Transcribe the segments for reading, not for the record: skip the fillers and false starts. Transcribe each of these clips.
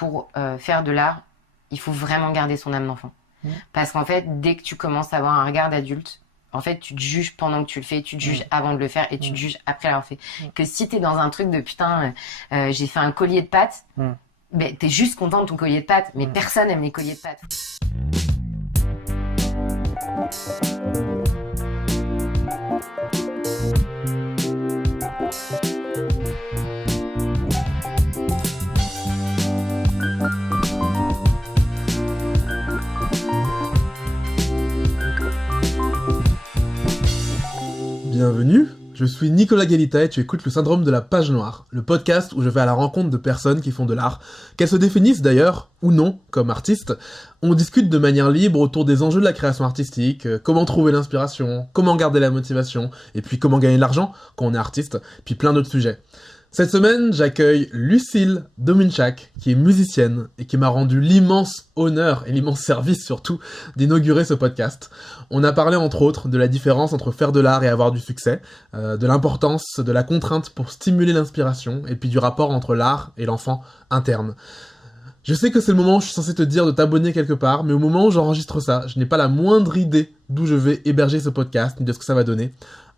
pour faire de l'art, il faut vraiment garder son âme d'enfant. Parce qu'en fait, dès que tu commences à avoir un regard d'adulte, en fait, tu te juges pendant que tu le fais, tu te juges avant de le faire et tu te juges après l'avoir fait. Que si t'es dans un truc de putain, j'ai fait un collier de pâtes, ben, t'es juste content de ton collier de pâtes, mais personne aime les colliers de pâtes. Bienvenue, je suis Nicolas Galita et tu écoutes le Syndrome de la Page Noire, le podcast où je vais à la rencontre de personnes qui font de l'art, qu'elles se définissent d'ailleurs, ou non, comme artistes. On discute de manière libre autour des enjeux de la création artistique, comment trouver l'inspiration, comment garder la motivation, et puis comment gagner de l'argent quand on est artiste, puis plein d'autres sujets. Cette semaine, j'accueille Lucille Dominchak, qui est musicienne et qui m'a rendu l'immense honneur et l'immense service surtout d'inaugurer ce podcast. On a parlé entre autres de la différence entre faire de l'art et avoir du succès, de l'importance de la contrainte pour stimuler l'inspiration, et puis du rapport entre l'art et l'enfant interne. Je sais que c'est le moment où je suis censé te dire de t'abonner quelque part, mais au moment où j'enregistre ça, je n'ai pas la moindre idée d'où je vais héberger ce podcast, ni de ce que ça va donner.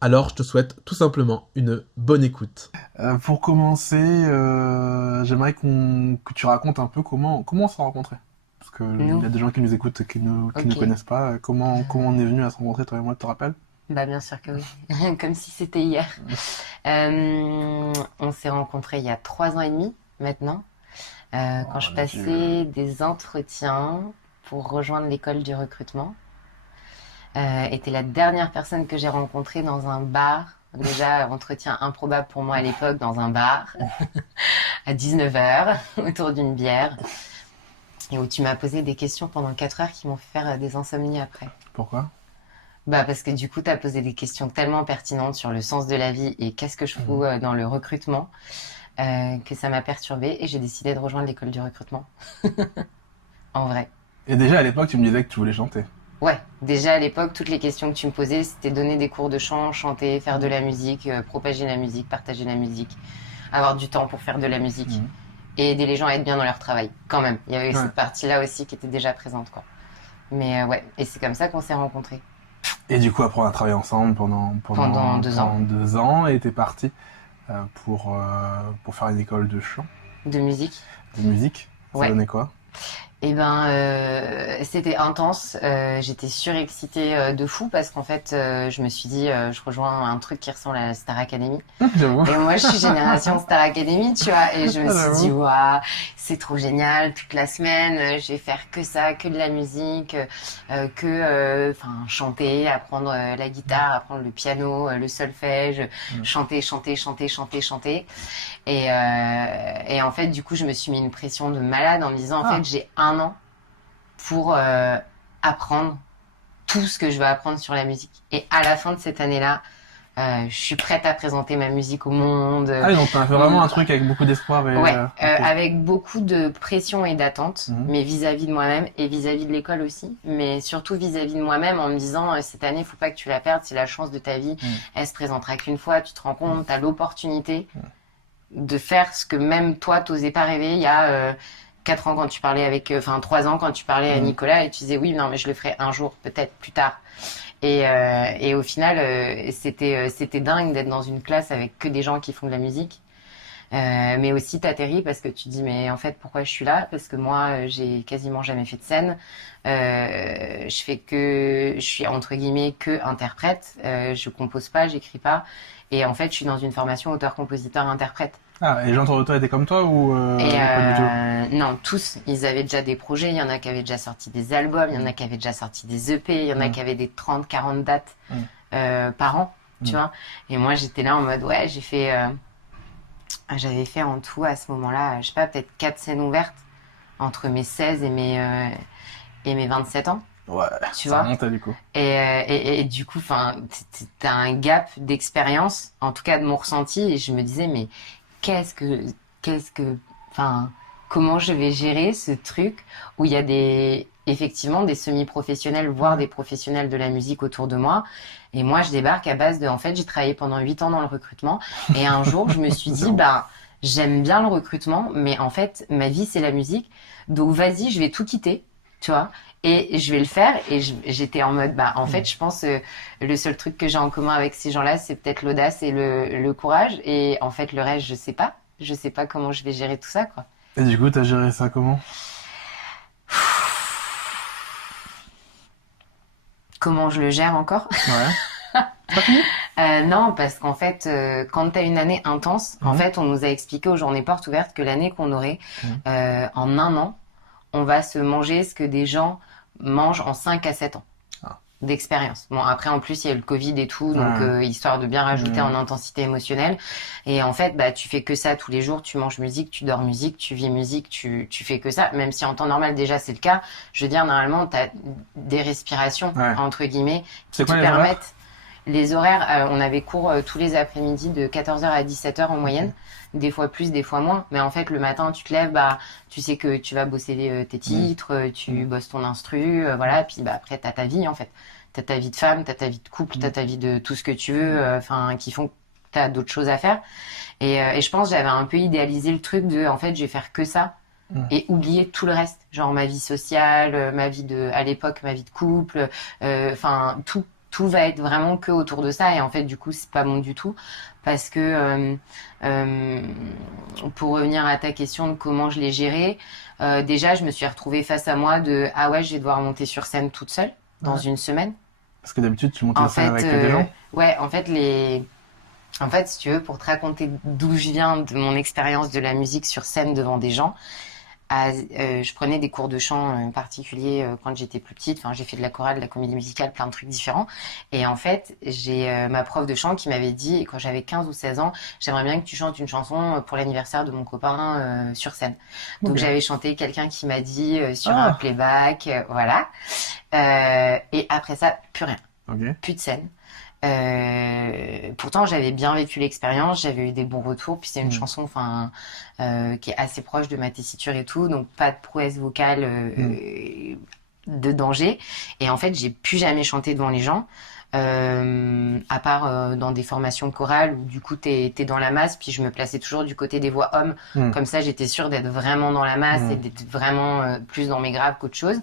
Alors, je te souhaite tout simplement une bonne écoute. Pour commencer, j'aimerais que tu racontes un peu comment on s'est rencontrés. Parce qu'il y a des gens qui nous écoutent qui ne connaissent pas. Comment on est venu à se rencontrer, toi et moi, tu te rappelles ? Bah bien sûr que oui, comme si c'était hier. On s'est rencontrés il y a 3 ans et demi maintenant, quand je passais des entretiens pour rejoindre l'école du recrutement. Était la dernière personne que j'ai rencontrée dans un bar. Déjà, entretien improbable pour moi à l'époque, dans un bar, à 19h, autour d'une bière, et où tu m'as posé des questions pendant 4 heures qui m'ont fait faire des insomnies après. Pourquoi ? Bah parce que du coup, tu as posé des questions tellement pertinentes sur le sens de la vie et qu'est-ce que je fous dans le recrutement, que ça m'a perturbée et j'ai décidé de rejoindre l'école du recrutement. En vrai. Et déjà, à l'époque, tu me disais que tu voulais chanter. Ouais, déjà à l'époque, toutes les questions que tu me posais, c'était donner des cours de chant, chanter, faire de la musique, propager la musique, partager la musique, avoir du temps pour faire de la musique et aider les gens à être bien dans leur travail, quand même. Il y avait cette partie-là aussi qui était déjà présente, quoi. Mais ouais, et c'est comme ça qu'on s'est rencontrés. Et du coup, après, on a travaillé ensemble pendant 2 ans. 2 ans, et t'es parti pour faire une école de chant. De musique. De musique. Ça donnait quoi ? Eh ben, c'était intense. J'étais surexcitée de fou parce qu'en fait, je me suis dit, je rejoins un truc qui ressemble à la Star Academy. J'avoue. Et moi, je suis génération Star Academy, tu vois. Et je me suis dit, waouh, c'est trop génial. Toute la semaine, je vais faire que ça, que de la musique, chanter, apprendre la guitare, apprendre le piano, le solfège, chanter. Et en fait, du coup, je me suis mis une pression de malade en me disant, en fait, j'ai 1 an pour apprendre tout ce que je veux apprendre sur la musique. Et à la fin de cette année-là, je suis prête à présenter ma musique au monde. Ah, donc t'as fait vraiment un truc avec beaucoup d'espoir. Avec beaucoup de pression et d'attente, mais vis-à-vis de moi-même et vis-à-vis de l'école aussi, mais surtout vis-à-vis de moi-même en me disant, cette année, faut pas que tu la perdes, c'est la chance de ta vie, elle se présentera qu'une fois, tu te rends compte, t'as l'opportunité de faire ce que même toi, t'osais pas rêver il y a 4 ans quand tu parlais 3 ans quand tu parlais à Nicolas et tu disais oui, non, mais je le ferai un jour, peut-être plus tard. Et au final, c'était dingue d'être dans une classe avec que des gens qui font de la musique. Mais aussi t'atterris parce que tu te dis mais en fait pourquoi je suis là ? Parce que moi j'ai quasiment jamais fait de scène. Je suis entre guillemets que interprète. Je compose pas, j'écris pas. Et en fait je suis dans une formation auteur-compositeur-interprète. Ah, et les gens autour de toi étaient comme toi ou pas du tout ? Non, tous. Ils avaient déjà des projets. Il y en a qui avaient déjà sorti des albums. Il y en a qui avaient déjà sorti des EP. Il y en a qui avaient des 30-40 dates par an, tu vois. Et moi, j'étais là en mode, ouais, j'avais fait en tout, à ce moment-là, je sais pas, peut-être 4 scènes ouvertes entre mes 16 et mes 27 ans. Ouais, tu ça vois. remontait du coup. Et du coup, t'as un gap d'expérience, en tout cas de mon ressenti, et je me disais, mais comment je vais gérer ce truc où il y a effectivement des semi-professionnels, voire des professionnels de la musique autour de moi. Et moi, je débarque à base en fait, j'ai travaillé pendant 8 ans dans le recrutement. Et un jour, je me suis dit, j'aime bien le recrutement, mais en fait, ma vie, c'est la musique. Donc, vas-y, je vais tout quitter, tu vois. Et je vais le faire. Et j'étais en mode, en fait, je pense, le seul truc que j'ai en commun avec ces gens-là, c'est peut-être l'audace et le courage. Et en fait, le reste, je sais pas. Je sais pas comment je vais gérer tout ça, quoi. Et du coup, t'as géré ça comment? Comment je le gère encore? Ouais. C'est pas fini? Non, parce qu'en fait, quand tu as une année intense, en fait, on nous a expliqué aux journées portes ouvertes que l'année qu'on aurait, en un an, on va se manger ce que des gens mangent en 5 à 7 ans d'expérience. Bon, après, en plus, il y a eu le Covid et tout, donc histoire de bien rajouter en intensité émotionnelle. Et en fait, tu fais que ça tous les jours, tu manges musique, tu dors musique, tu vis musique, tu fais que ça. Même si en temps normal, déjà, c'est le cas. Je veux dire, normalement, tu as des respirations, entre guillemets, qui te permettent... Les horaires, on avait cours tous les après-midi de 14h à 17h en moyenne, des fois plus, des fois moins. Mais en fait, le matin, tu te lèves, tu sais que tu vas bosser tes titres, tu bosses ton instru, voilà. Puis après, t'as ta vie en fait. T'as ta vie de femme, t'as ta vie de couple, t'as ta vie de tout ce que tu veux, qui font que t'as d'autres choses à faire. Et je pense que j'avais un peu idéalisé le truc de, en fait, je vais faire que ça. Et oublier tout le reste, genre ma vie sociale, ma vie à l'époque, ma vie de couple, tout va être vraiment que autour de ça. Et en fait, du coup, c'est pas bon du tout. Parce que, pour revenir à ta question de comment je l'ai géré, déjà, je me suis retrouvée face à moi de « Ah ouais, je vais devoir monter sur scène toute seule dans une semaine. » Parce que d'habitude, tu montes sur scène avec des gens. Ouais, en fait, si tu veux, pour te raconter d'où je viens, de mon expérience de la musique sur scène devant des gens, je prenais des cours de chant particuliers quand j'étais plus petite. Enfin, j'ai fait de la chorale, de la comédie musicale, plein de trucs différents. Et en fait, j'ai ma prof de chant qui m'avait dit, quand j'avais 15 ou 16 ans, j'aimerais bien que tu chantes une chanson pour l'anniversaire de mon copain sur scène. Donc j'avais chanté Quelqu'un qui m'a dit sur un playback, voilà. Et après ça, plus rien. Plus de scène. Pourtant j'avais bien vécu l'expérience, j'avais eu des bons retours, puis c'est une chanson qui est assez proche de ma tessiture et tout, donc pas de prouesse vocale de danger. Et en fait j'ai plus jamais chanté devant les gens, à part dans des formations chorales où du coup t'es dans la masse, puis je me plaçais toujours du côté des voix hommes, comme ça j'étais sûre d'être vraiment dans la masse et d'être vraiment plus dans mes graves qu'autre chose.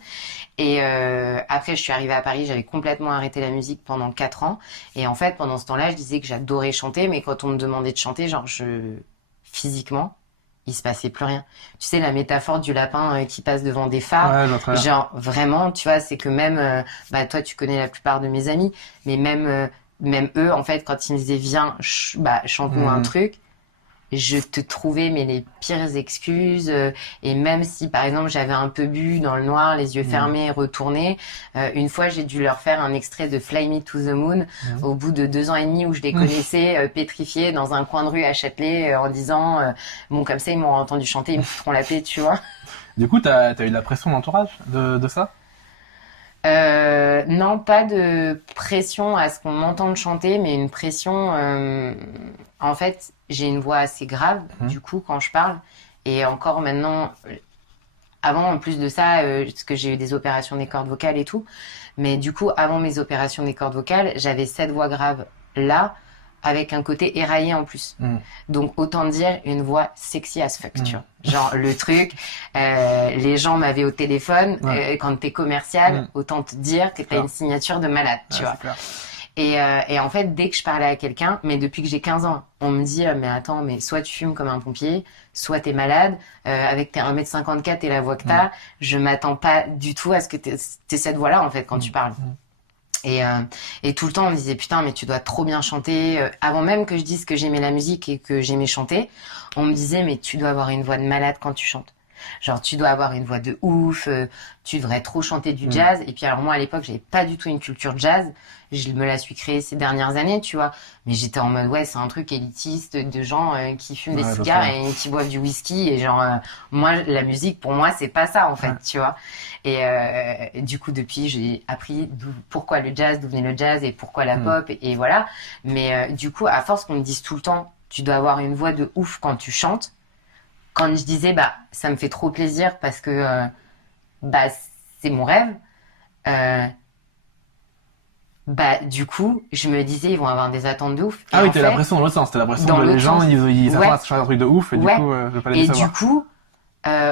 Et après, je suis arrivée à Paris, j'avais complètement arrêté la musique pendant 4 ans. Et en fait, pendant ce temps-là, je disais que j'adorais chanter, mais quand on me demandait de chanter, physiquement, il se passait plus rien. Tu sais, la métaphore du lapin qui passe devant des phares, genre vraiment, tu vois, c'est que même, toi, tu connais la plupart de mes amis, mais même eux, en fait, quand ils me disaient viens, chante-nous un truc, je te trouvais mais les pires excuses, et même si par exemple j'avais un peu bu dans le noir, les yeux fermés, retournés, une fois j'ai dû leur faire un extrait de Fly Me to the Moon au bout de 2 ans et demi où je les connaissais pétrifiés dans un coin de rue à Châtelet, en disant bon, comme ça ils m'ont entendu chanter, ils me foutront la paix, tu vois. Du coup t'as eu de la pression d'entourage de ça? Non, pas de pression à ce qu'on m'entende chanter, mais une pression. En fait, j'ai une voix assez grave, du coup, quand je parle. Et encore maintenant, avant, en plus de ça, parce que j'ai eu des opérations des cordes vocales et tout. Mais du coup, avant mes opérations des cordes vocales, j'avais cette voix grave là, avec un côté éraillé en plus. Donc autant dire une voix sexy as fuck, tu vois. Genre le truc, les gens m'avaient au téléphone, quand t'es commercial, autant te dire que t'as une signature de malade, tu vois. Et en fait, dès que je parlais à quelqu'un, mais depuis que j'ai 15 ans, on me dit mais attends, mais soit tu fumes comme un pompier, soit t'es malade, avec tes 1m54 et la voix que t'as, je m'attends pas du tout à ce que t'aies cette voix-là en fait quand tu parles. Et tout le temps on me disait putain mais tu dois trop bien chanter, avant même que je dise que j'aimais la musique et que j'aimais chanter, on me disait mais tu dois avoir une voix de malade quand tu chantes, genre tu dois avoir une voix de ouf, tu devrais trop chanter du jazz. Et puis alors moi à l'époque j'avais pas du tout une culture jazz, je me la suis créée ces dernières années, tu vois, mais j'étais en mode ouais c'est un truc élitiste de gens qui fument des cigares et qui boivent du whisky, et genre moi la musique pour moi c'est pas ça en fait, tu vois. Et du coup depuis j'ai appris pourquoi le jazz, d'où venait le jazz et pourquoi la pop, et voilà. Mais du coup à force qu'on me dise tout le temps tu dois avoir une voix de ouf quand tu chantes, quand je disais ça me fait trop plaisir parce que c'est mon rêve, bah du coup, je me disais, ils vont avoir des attentes de ouf. Ah oui, t'as l'impression dans l'autre sens. T'as l'impression que les gens, ils s'attendent à ce genre de truc de ouf, et du coup, je vais pas les savoir. Et du coup,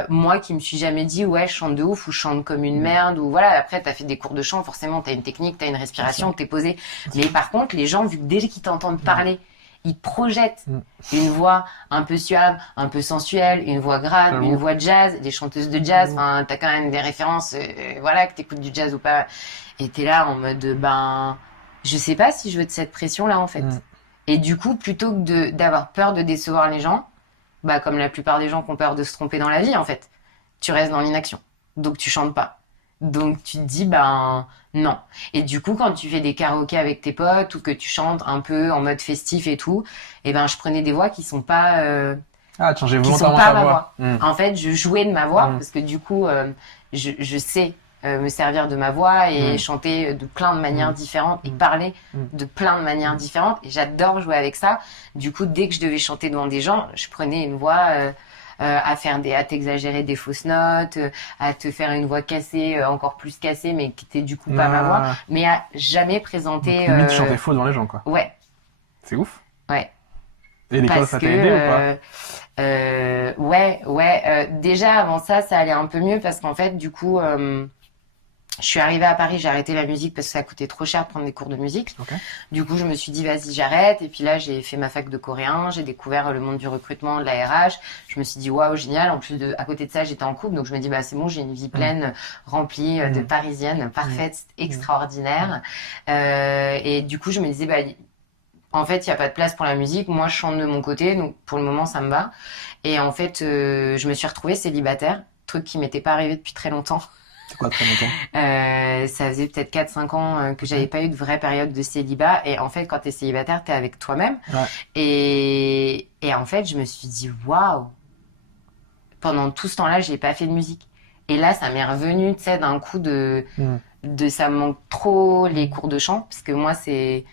moi qui me suis jamais dit, ouais, je chante de ouf, ou je chante comme une merde, ou voilà, après t'as fait des cours de chant, forcément t'as une technique, t'as une respiration, t'es posé. Mais par contre, les gens, vu que dès qu'ils t'entendent parler, ils projettent une voix un peu suave, un peu sensuelle, une voix grave, une voix jazz, des chanteuses de jazz, enfin, t'as quand même des références, voilà, que t'écoutes du jazz ou pas. Et t'es là en mode, je sais pas si je veux de cette pression-là, en fait. Et du coup, plutôt que d'avoir peur de décevoir les gens, bah, comme la plupart des gens qui ont peur de se tromper dans la vie, en fait, tu restes dans l'inaction. Donc, tu chantes pas. Donc, tu te dis, non. Et du coup, quand tu fais des karaokés avec tes potes ou que tu chantes un peu en mode festif et tout, je prenais des voix qui sont pas, tu changeais qui sont volontairement pas ta ma voix. voix. En fait, je jouais de ma voix parce que du coup, je sais me servir de ma voix et chanter de plein de manières différentes et parler de plein de manières différentes. Et j'adore jouer avec ça. Du coup, dès que je devais chanter devant des gens, je prenais une voix à t'exagérer des fausses notes, à te faire une voix cassée, encore plus cassée, mais qui était du coup pas ma voix, mais à jamais présenter. Donc, limite, tu chantais faux devant les gens, quoi. Ouais. C'est ouf. Ouais. Et l'école, ça t'a aidé ou pas? Ouais. Déjà avant ça allait un peu mieux parce qu'en fait, du coup. Je suis arrivée à Paris, j'ai arrêté la musique parce que ça coûtait trop cher de prendre des cours de musique. Okay. Du coup, je me suis dit, vas-y, j'arrête. Et puis là, j'ai fait ma fac de coréen, j'ai découvert le monde du recrutement, de la RH. Je me suis dit, waouh, génial. En plus, à côté de ça, j'étais en couple. Donc, je me dis, c'est bon, j'ai une vie pleine, remplie de parisienne, parfaite, extraordinaire. Et du coup, je me disais, en fait, il n'y a pas de place pour la musique. Moi, je chante de mon côté. Donc, pour le moment, ça me va. Et en fait, je me suis retrouvée célibataire. Truc qui m'était pas arrivé depuis très longtemps. C'est quoi très longtemps? Ça faisait peut-être 4-5 ans que j'avais pas eu de vraie période de célibat. Et en fait, quand t'es célibataire, t'es avec toi-même. Ouais. Et en fait, je me suis dit, waouh! Pendant tout ce temps-là, j'ai pas fait de musique. Et là, ça m'est revenu, tu sais, d'un coup de ça me manque trop les cours de chant. Parce que moi, c'est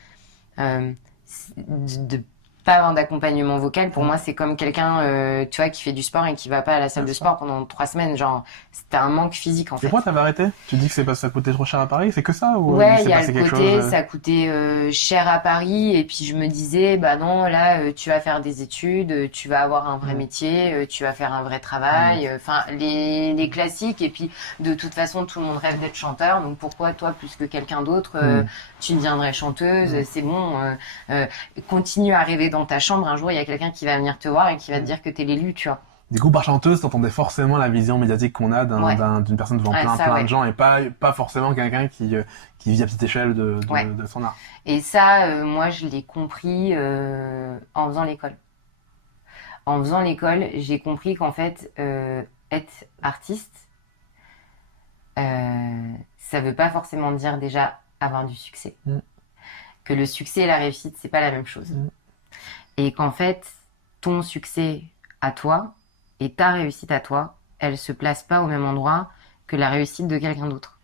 de pas avoir d'accompagnement vocal, pour moi, c'est comme quelqu'un, tu vois, qui fait du sport et qui va pas à la salle de sport pendant 3 semaines. Genre, c'était un manque physique, en fait. Et pourquoi t'avais arrêté? Tu dis que c'est parce que ça coûtait trop cher à Paris? C'est que ça? Ou ouais, il y a le côté, ça coûtait cher à Paris. Et puis, je me disais, non, là, tu vas faire des études, tu vas avoir un vrai métier, tu vas faire un vrai travail. Enfin, les classiques. Et puis, de toute façon, tout le monde rêve d'être chanteur. Donc, pourquoi toi, plus que quelqu'un d'autre, tu deviendrais chanteuse? C'est bon, continue à rêver dans ta chambre, un jour il y a quelqu'un qui va venir te voir et qui va te dire que t'es l'élu, tu vois. Du coup, par chanteuse, t'entendais forcément la vision médiatique qu'on a d'une personne devant plein de gens et pas forcément quelqu'un qui vit à petite échelle de son art. Et ça, moi je l'ai compris en faisant l'école. En faisant l'école, j'ai compris qu'en fait, être artiste, ça veut pas forcément dire déjà avoir du succès. Que le succès et la réussite, c'est pas la même chose. Et qu'en fait, ton succès à toi et ta réussite à toi, elle se place pas au même endroit que la réussite de quelqu'un d'autre.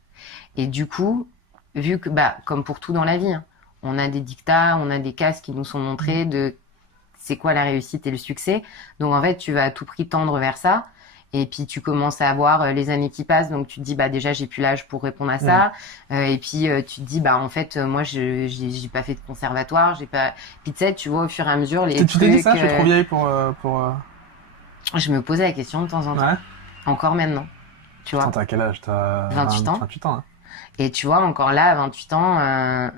Et du coup, vu que, comme pour tout dans la vie, on a des dictats, on a des cases qui nous sont montrés de c'est quoi la réussite et le succès. Donc en fait, tu vas à tout prix tendre vers ça. Et puis tu commences à voir les années qui passent, donc tu te dis déjà j'ai plus l'âge pour répondre à ça. Et puis tu te dis en fait moi j'ai pas fait de conservatoire, j'ai pas. Puis tu vois au fur et à mesure les trucs. Tu t'es dit ça, je suis trop vieille pour. Je me posais la question de temps en temps. Ouais. Encore maintenant. Tu vois. T'as quel âge? T'as 28 ans. 28 ans. Hein. Et tu vois encore là à 28 ans,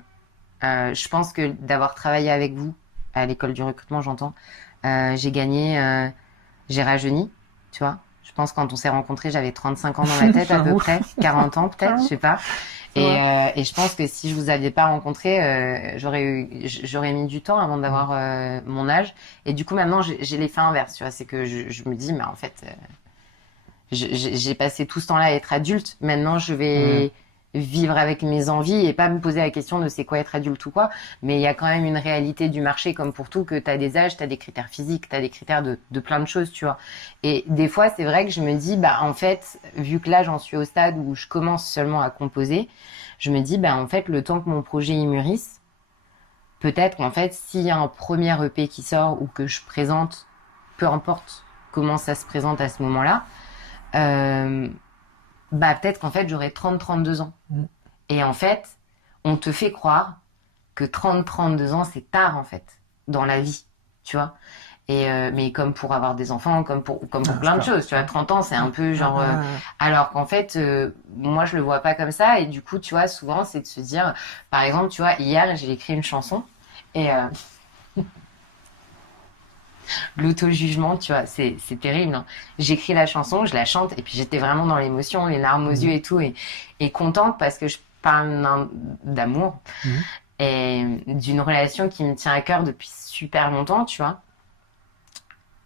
je pense que d'avoir travaillé avec vous à l'école du recrutement, j'entends, j'ai gagné, j'ai rajeuni, tu vois. Je pense que quand on s'est rencontrés, j'avais 35 ans dans la tête à peu près, 40 ans peut-être, je sais pas. Et je pense que si je vous aviez pas rencontré, j'aurais mis du temps avant d'avoir mon âge. Et du coup, maintenant, j'ai l'effet inverse, tu vois. C'est que je me dis, mais en fait, j'ai passé tout ce temps-là à être adulte. Maintenant, je vais vivre avec mes envies et pas me poser la question de c'est quoi être adulte ou quoi. Mais il y a quand même une réalité du marché, comme pour tout, que t'as des âges, t'as des critères physiques, t'as des critères de plein de choses, tu vois. Et des fois, c'est vrai que je me dis, en fait, vu que là, j'en suis au stade où je commence seulement à composer, je me dis, en fait, le temps que mon projet y mûrisse, peut-être qu'en fait, s'il y a un premier EP qui sort ou que je présente, peu importe comment ça se présente à ce moment-là, peut-être qu'en fait, j'aurai 30-32 ans. Et en fait, on te fait croire que 30-32 ans, c'est tard, en fait, dans la vie, tu vois. Et mais comme pour avoir des enfants, comme pour plein de choses, tu vois, 30 ans, c'est un peu genre... alors qu'en fait, moi, je le vois pas comme ça. Et du coup, tu vois, souvent, c'est de se dire... Par exemple, tu vois, hier, j'ai écrit une chanson. Et... l'auto-jugement, tu vois, c'est terrible. Hein. J'écris la chanson, je la chante, et puis j'étais vraiment dans l'émotion, les larmes aux yeux et tout, et contente parce que je parle d'amour et d'une relation qui me tient à cœur depuis super longtemps, tu vois.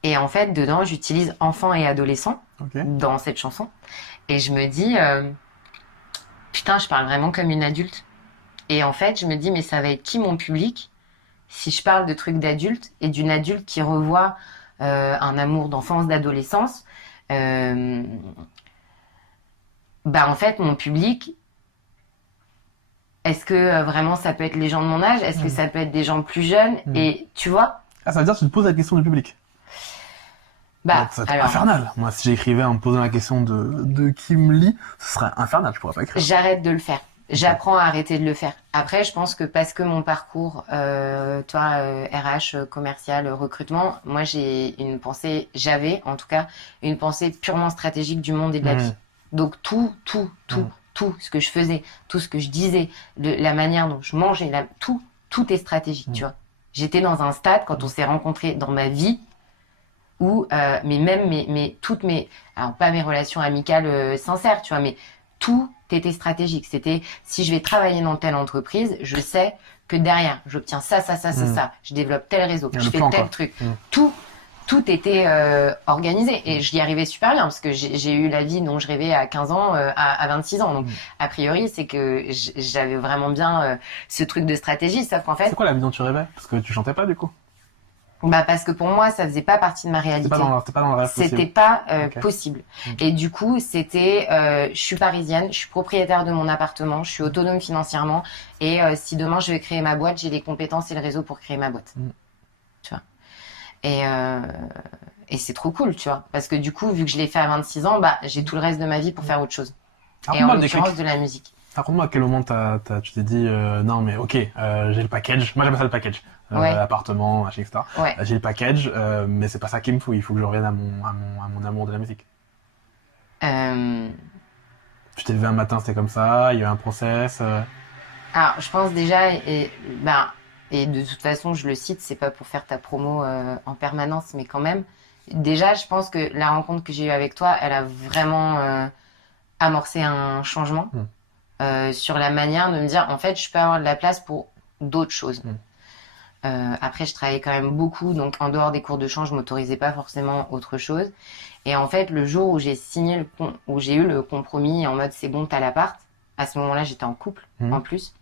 Et en fait, dedans, j'utilise enfant et adolescent dans cette chanson. Et je me dis, putain, je parle vraiment comme une adulte. Et en fait, je me dis, mais ça va être qui mon public si je parle de trucs d'adulte et d'une adulte qui revoit un amour d'enfance, d'adolescence, en fait, mon public, est-ce que vraiment ça peut être les gens de mon âge? Est-ce que ça peut être des gens plus jeunes? Et tu vois? Ah, ça veut dire que tu te poses la question du public. Ça va être infernal. Moi, si j'écrivais en me posant la question de qui me lit, ce serait infernal, je pourrais pas écrire. J'arrête de le faire. J'apprends à arrêter de le faire. Après, je pense que parce que mon parcours, RH, commercial, recrutement, moi j'avais en tout cas une pensée purement stratégique du monde et de la vie. Donc tout ce que je faisais, tout ce que je disais, la manière dont je mangeais, tout est stratégique, tu vois. J'étais dans un stade quand on s'est rencontrés dans ma vie où, mais même alors pas mes relations amicales sincères, tu vois, mais tout était stratégique. C'était, si je vais travailler dans telle entreprise, je sais que derrière, j'obtiens ça. Je développe tel réseau, je fais tel truc. Tout était organisé. Et j'y arrivais super bien, parce que j'ai eu la vie dont je rêvais à 15 ans, à 26 ans. Donc, a priori, c'est que j'avais vraiment bien ce truc de stratégie, sauf qu'en fait... C'est quoi la vie dont tu rêvais? Parce que tu chantais pas, du coup. Parce que pour moi, ça faisait pas partie de ma réalité. C'était pas dans le rêve possible. C'était pas possible. Et du coup, c'était, je suis parisienne, je suis propriétaire de mon appartement, je suis autonome financièrement, et si demain je vais créer ma boîte, j'ai les compétences et le réseau pour créer ma boîte. Tu vois. Et c'est trop cool, tu vois, parce que du coup, vu que je l'ai fait à 26 ans, j'ai tout le reste de ma vie pour faire autre chose. Et en l'occurrence de la musique. Raconte-moi à quel moment tu t'es dit non mais ok, j'ai le package. Moi j'appelle ça le package. Appartement, machin, etc. J'ai le package, mais c'est pas ça qu'il me faut. Il faut que je revienne à mon amour de la musique. Tu t'es levé un matin, c'était comme ça. Il y a eu un process. Alors je pense déjà et de toute façon je le cite, c'est pas pour faire ta promo en permanence, mais quand même. Déjà je pense que la rencontre que j'ai eue avec toi, elle a vraiment amorcé un changement. Sur la manière de me dire, en fait, je peux avoir de la place pour d'autres choses. Après, je travaillais quand même beaucoup, donc en dehors des cours de chant, je m'autorisais pas forcément autre chose. Et en fait, le jour où j'ai où j'ai eu le compromis en mode c'est bon, t'as l'appart, à ce moment-là, j'étais en couple, en plus.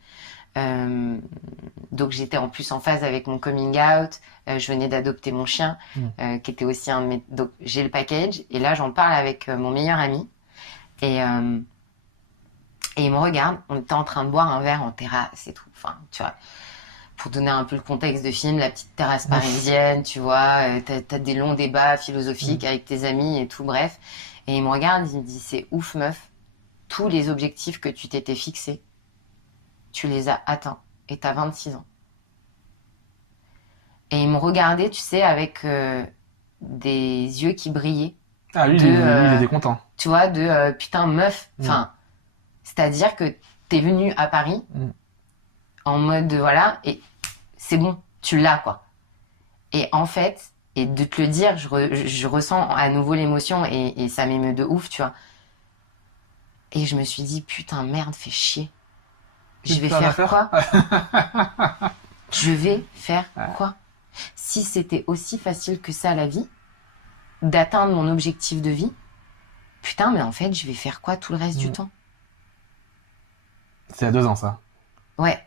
Donc j'étais en plus en phase avec mon coming out. Je venais d'adopter mon chien, qui était aussi un de mes... Donc j'ai le package, et là, j'en parle avec mon meilleur ami. Et il me regarde, on était en train de boire un verre en terrasse et tout. Enfin, tu vois, pour donner un peu le contexte de film, la petite terrasse parisienne, tu vois, t'as des longs débats philosophiques avec tes amis et tout, bref. Et il me regarde, il me dit, c'est ouf, meuf, tous les objectifs que tu t'étais fixés, tu les as atteints, et t'as 26 ans. Et il me regardait, tu sais, avec des yeux qui brillaient. Ah, lui, il était content. Tu vois, putain, meuf, enfin... C'est-à-dire que t'es venu à Paris en mode voilà, et c'est bon, tu l'as, quoi. Et en fait, et de te le dire, je ressens à nouveau l'émotion et ça m'émeut de ouf, tu vois. Et je me suis dit, putain, merde, fais chier. Je vais faire quoi? Je vais faire quoi? Si c'était aussi facile que ça, la vie, d'atteindre mon objectif de vie, putain, mais en fait, je vais faire quoi tout le reste du temps? C'est il y a 2 ans, ça. Ouais.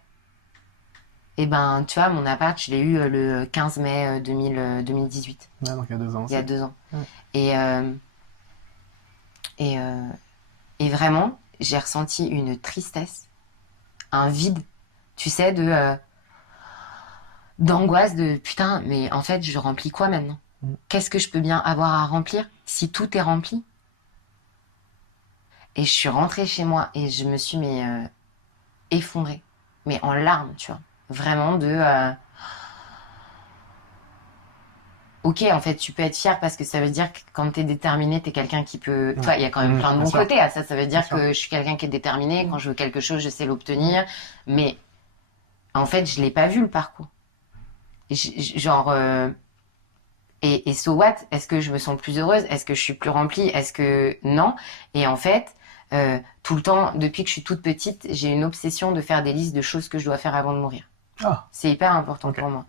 Et tu vois, mon appart, je l'ai eu le 15 mai 2018. Ouais, donc il y a 2 ans. Il y a 2 ans. Et vraiment, j'ai ressenti une tristesse, un vide, tu sais, d'angoisse de putain, mais en fait, je remplis quoi maintenant? Qu'est-ce que je peux bien avoir à remplir si tout est rempli? Et je suis rentrée chez moi et je me suis effondrée. mais en larmes, tu vois. Vraiment de... Ok, en fait, tu peux être fier parce que ça veut dire que quand t'es déterminé, t'es quelqu'un qui peut... Tu vois, il y a quand même plein de bons côtés à ça. Ça veut dire que je suis quelqu'un qui est déterminé. Quand je veux quelque chose, je sais l'obtenir. Mais en fait, je l'ai pas vu le parcours. Genre... Et so what? Est-ce que je me sens plus heureuse? Est-ce que je suis plus remplie? Est-ce que... Non. Et en fait... tout le temps, depuis que je suis toute petite, j'ai une obsession de faire des listes de choses que je dois faire avant de mourir. C'est hyper important pour moi.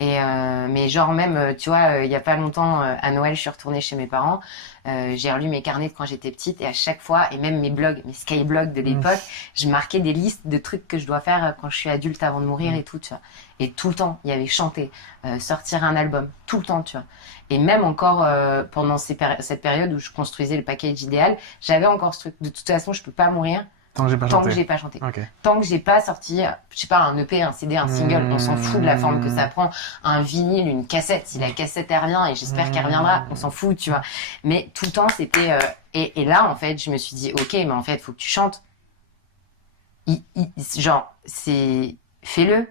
Et mais genre même, tu vois, il y a pas longtemps, à Noël, je suis retournée chez mes parents. J'ai relu mes carnets de quand j'étais petite et à chaque fois, et même mes blogs, mes skyblogs de l'époque, je marquais des listes de trucs que je dois faire quand je suis adulte avant de mourir et tout, tu vois. Et tout le temps, il y avait chanter, sortir un album, tout le temps, tu vois. Et même encore pendant cette période où je construisais le package idéal, j'avais encore ce truc. De toute façon, je peux pas mourir. Tant que j'ai pas chanté. Okay. Tant que j'ai pas sorti, je sais pas, un EP, un CD, un single, on s'en fout de la forme que ça prend. Un vinyle, une cassette, si la cassette elle revient, et j'espère qu'elle reviendra, on s'en fout, tu vois. Mais tout le temps, c'était... Et là, en fait, je me suis dit, ok, mais en fait, faut que tu chantes. Genre, fais-le.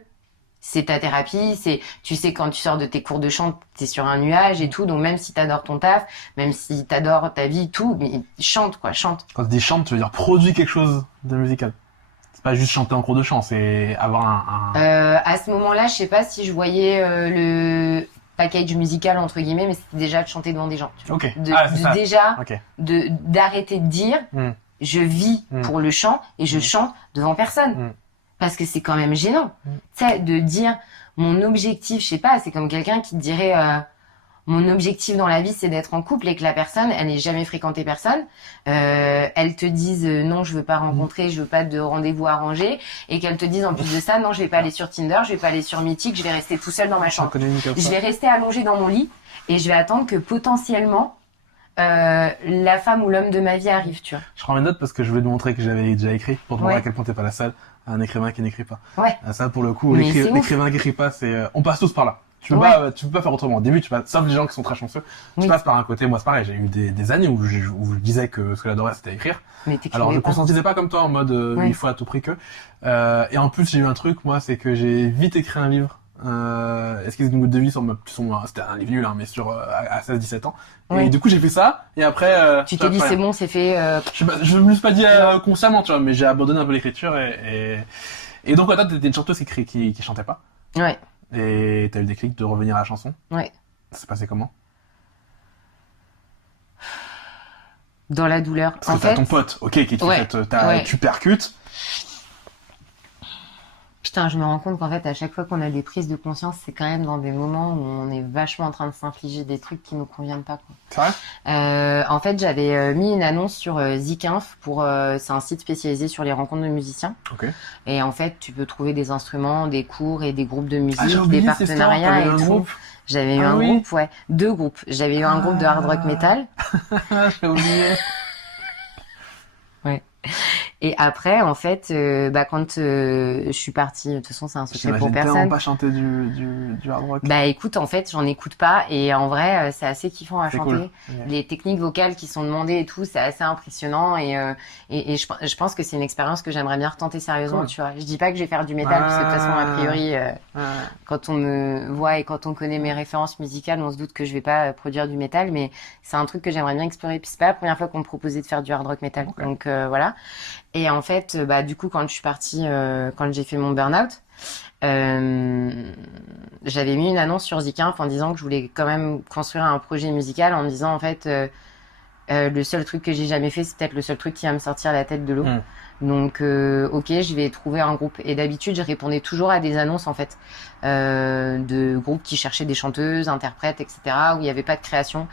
C'est ta thérapie, tu sais, quand tu sors de tes cours de chant, t'es sur un nuage et tout, donc même si t'adores ton taf, même si t'adores ta vie, tout, mais chante. Quand tu dis chante, tu veux dire produis quelque chose de musical. C'est pas juste chanter en cours de chant, c'est avoir à ce moment-là, je sais pas si je voyais le package musical, entre guillemets, mais c'était déjà de chanter devant des gens. Tu vois. D'arrêter de dire, je vis pour le chant et je chante devant personne. Parce que c'est quand même gênant. Tu sais, de dire mon objectif, je sais pas, c'est comme quelqu'un qui te dirait mon objectif dans la vie, c'est d'être en couple et que la personne, elle n'ait jamais fréquenté personne. Elle te dise non, je veux pas rencontrer, je veux pas de rendez-vous arrangé. Et qu'elle te dise en plus de ça, non, je vais pas aller sur Tinder, je vais pas aller sur Mythique, je vais rester tout seul dans ma chambre. Je vais rester allongé dans mon lit et je vais attendre que potentiellement la femme ou l'homme de ma vie arrive, tu vois. Je prends mes notes parce que je voulais te montrer que j'avais déjà écrit pour te montrer à quel point t'es pas la seule. Un écrivain qui n'écrit pas. Ça, pour le coup, l'écrivain qui écrit pas, on passe tous par là. Tu peux pas faire autrement. Au début, sauf les gens qui sont très chanceux, tu passes par un côté. Moi, c'est pareil. J'ai eu des années où je disais que ce que j'adorais, c'était écrire. Alors, je conscientisais pas comme toi en mode, il faut à tout prix que. Et en plus, j'ai eu un truc, moi, c'est que j'ai vite écrit un livre. Esquisse d'une goutte de vie c'était un livre nul, hein, mais à 16-17 ans. Et du coup, j'ai fait ça, et après, tu t'es dit, c'est bon, c'est fait, je me suis pas dit, consciemment, tu vois, mais j'ai abandonné un peu l'écriture et donc, toi, t'étais une chanteuse qui chantait pas. Ouais. Et t'as eu le déclic de revenir à la chanson. Ouais. Ça s'est passé comment? Dans la douleur. Parce que t'as ton pote, ok, tu percutes. Putain, je me rends compte qu'en fait, à chaque fois qu'on a des prises de conscience, c'est quand même dans des moments où on est vachement en train de s'infliger des trucs qui nous conviennent pas, quoi. C'est vrai? En fait, j'avais mis une annonce sur Zikinf c'est un site spécialisé sur les rencontres de musiciens. Okay. Et en fait, tu peux trouver des instruments, des cours et des groupes de musique, des partenariats et tout. J'avais eu un groupe, 2 groupes. J'avais eu un groupe de hard rock metal. J'ai oublié. Ouais. Et après, en fait, quand je suis partie, de toute façon, c'est un secret pour personne. J'imagine pas chanter du hard rock. Bah écoute, en fait, j'en écoute pas et en vrai, c'est assez kiffant à chanter. Cool. Les techniques vocales qui sont demandées et tout, c'est assez impressionnant et je pense que c'est une expérience que j'aimerais bien retenter sérieusement, tu vois. Je dis pas que je vais faire du métal parce que de toute façon, a priori, quand on me voit et quand on connaît mes références musicales, on se doute que je vais pas produire du métal, mais c'est un truc que j'aimerais bien explorer. Puis c'est pas la première fois qu'on me proposait de faire du hard rock metal, donc voilà. Et en fait, du coup, quand je suis partie, quand j'ai fait mon burn-out, j'avais mis une annonce sur Zikinf en disant que je voulais quand même construire un projet musical, en me disant en fait, le seul truc que j'ai jamais fait, c'est peut-être le seul truc qui va me sortir la tête de l'eau. Donc, ok, je vais trouver un groupe. Et d'habitude, je répondais toujours à des annonces en fait de groupes qui cherchaient des chanteuses, interprètes, etc., où il n'y avait pas de création.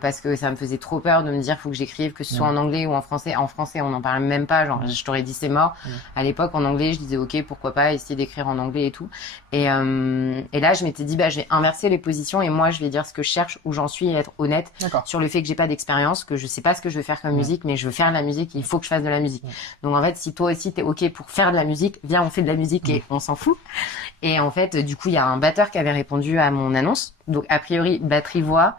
Parce que ça me faisait trop peur de me dire faut que j'écrive, que ce soit en anglais ou en français. En français, on n'en parle même pas. Genre, je t'aurais dit c'est mort. À l'époque, en anglais, je disais ok, pourquoi pas essayer d'écrire en anglais et tout. Et là, je m'étais dit je vais inverser les positions et moi, je vais dire ce que je cherche, où j'en suis et être honnête sur le fait que j'ai pas d'expérience, que je sais pas ce que je veux faire comme musique, mais je veux faire de la musique. Il faut que je fasse de la musique. Donc en fait, si toi aussi t'es ok pour faire de la musique, viens, on fait de la musique et on s'en fout. Et en fait, du coup, il y a un batteur qui avait répondu à mon annonce. Donc a priori, batterie voix.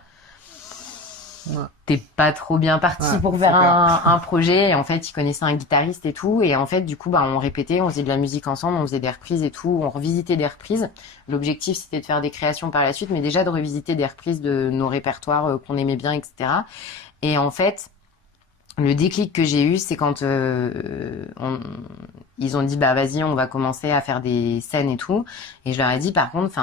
t'es pas trop bien parti pour faire un projet. Et en fait, ils connaissaient un guitariste et tout. Et en fait, du coup, on répétait, on faisait de la musique ensemble, on faisait des reprises et tout, on revisitait des reprises. L'objectif, c'était de faire des créations par la suite, mais déjà de revisiter des reprises de nos répertoires qu'on aimait bien, etc. Et en fait, le déclic que j'ai eu, c'est quand ils ont dit vas-y, on va commencer à faire des scènes et tout. Et je leur ai dit par contre,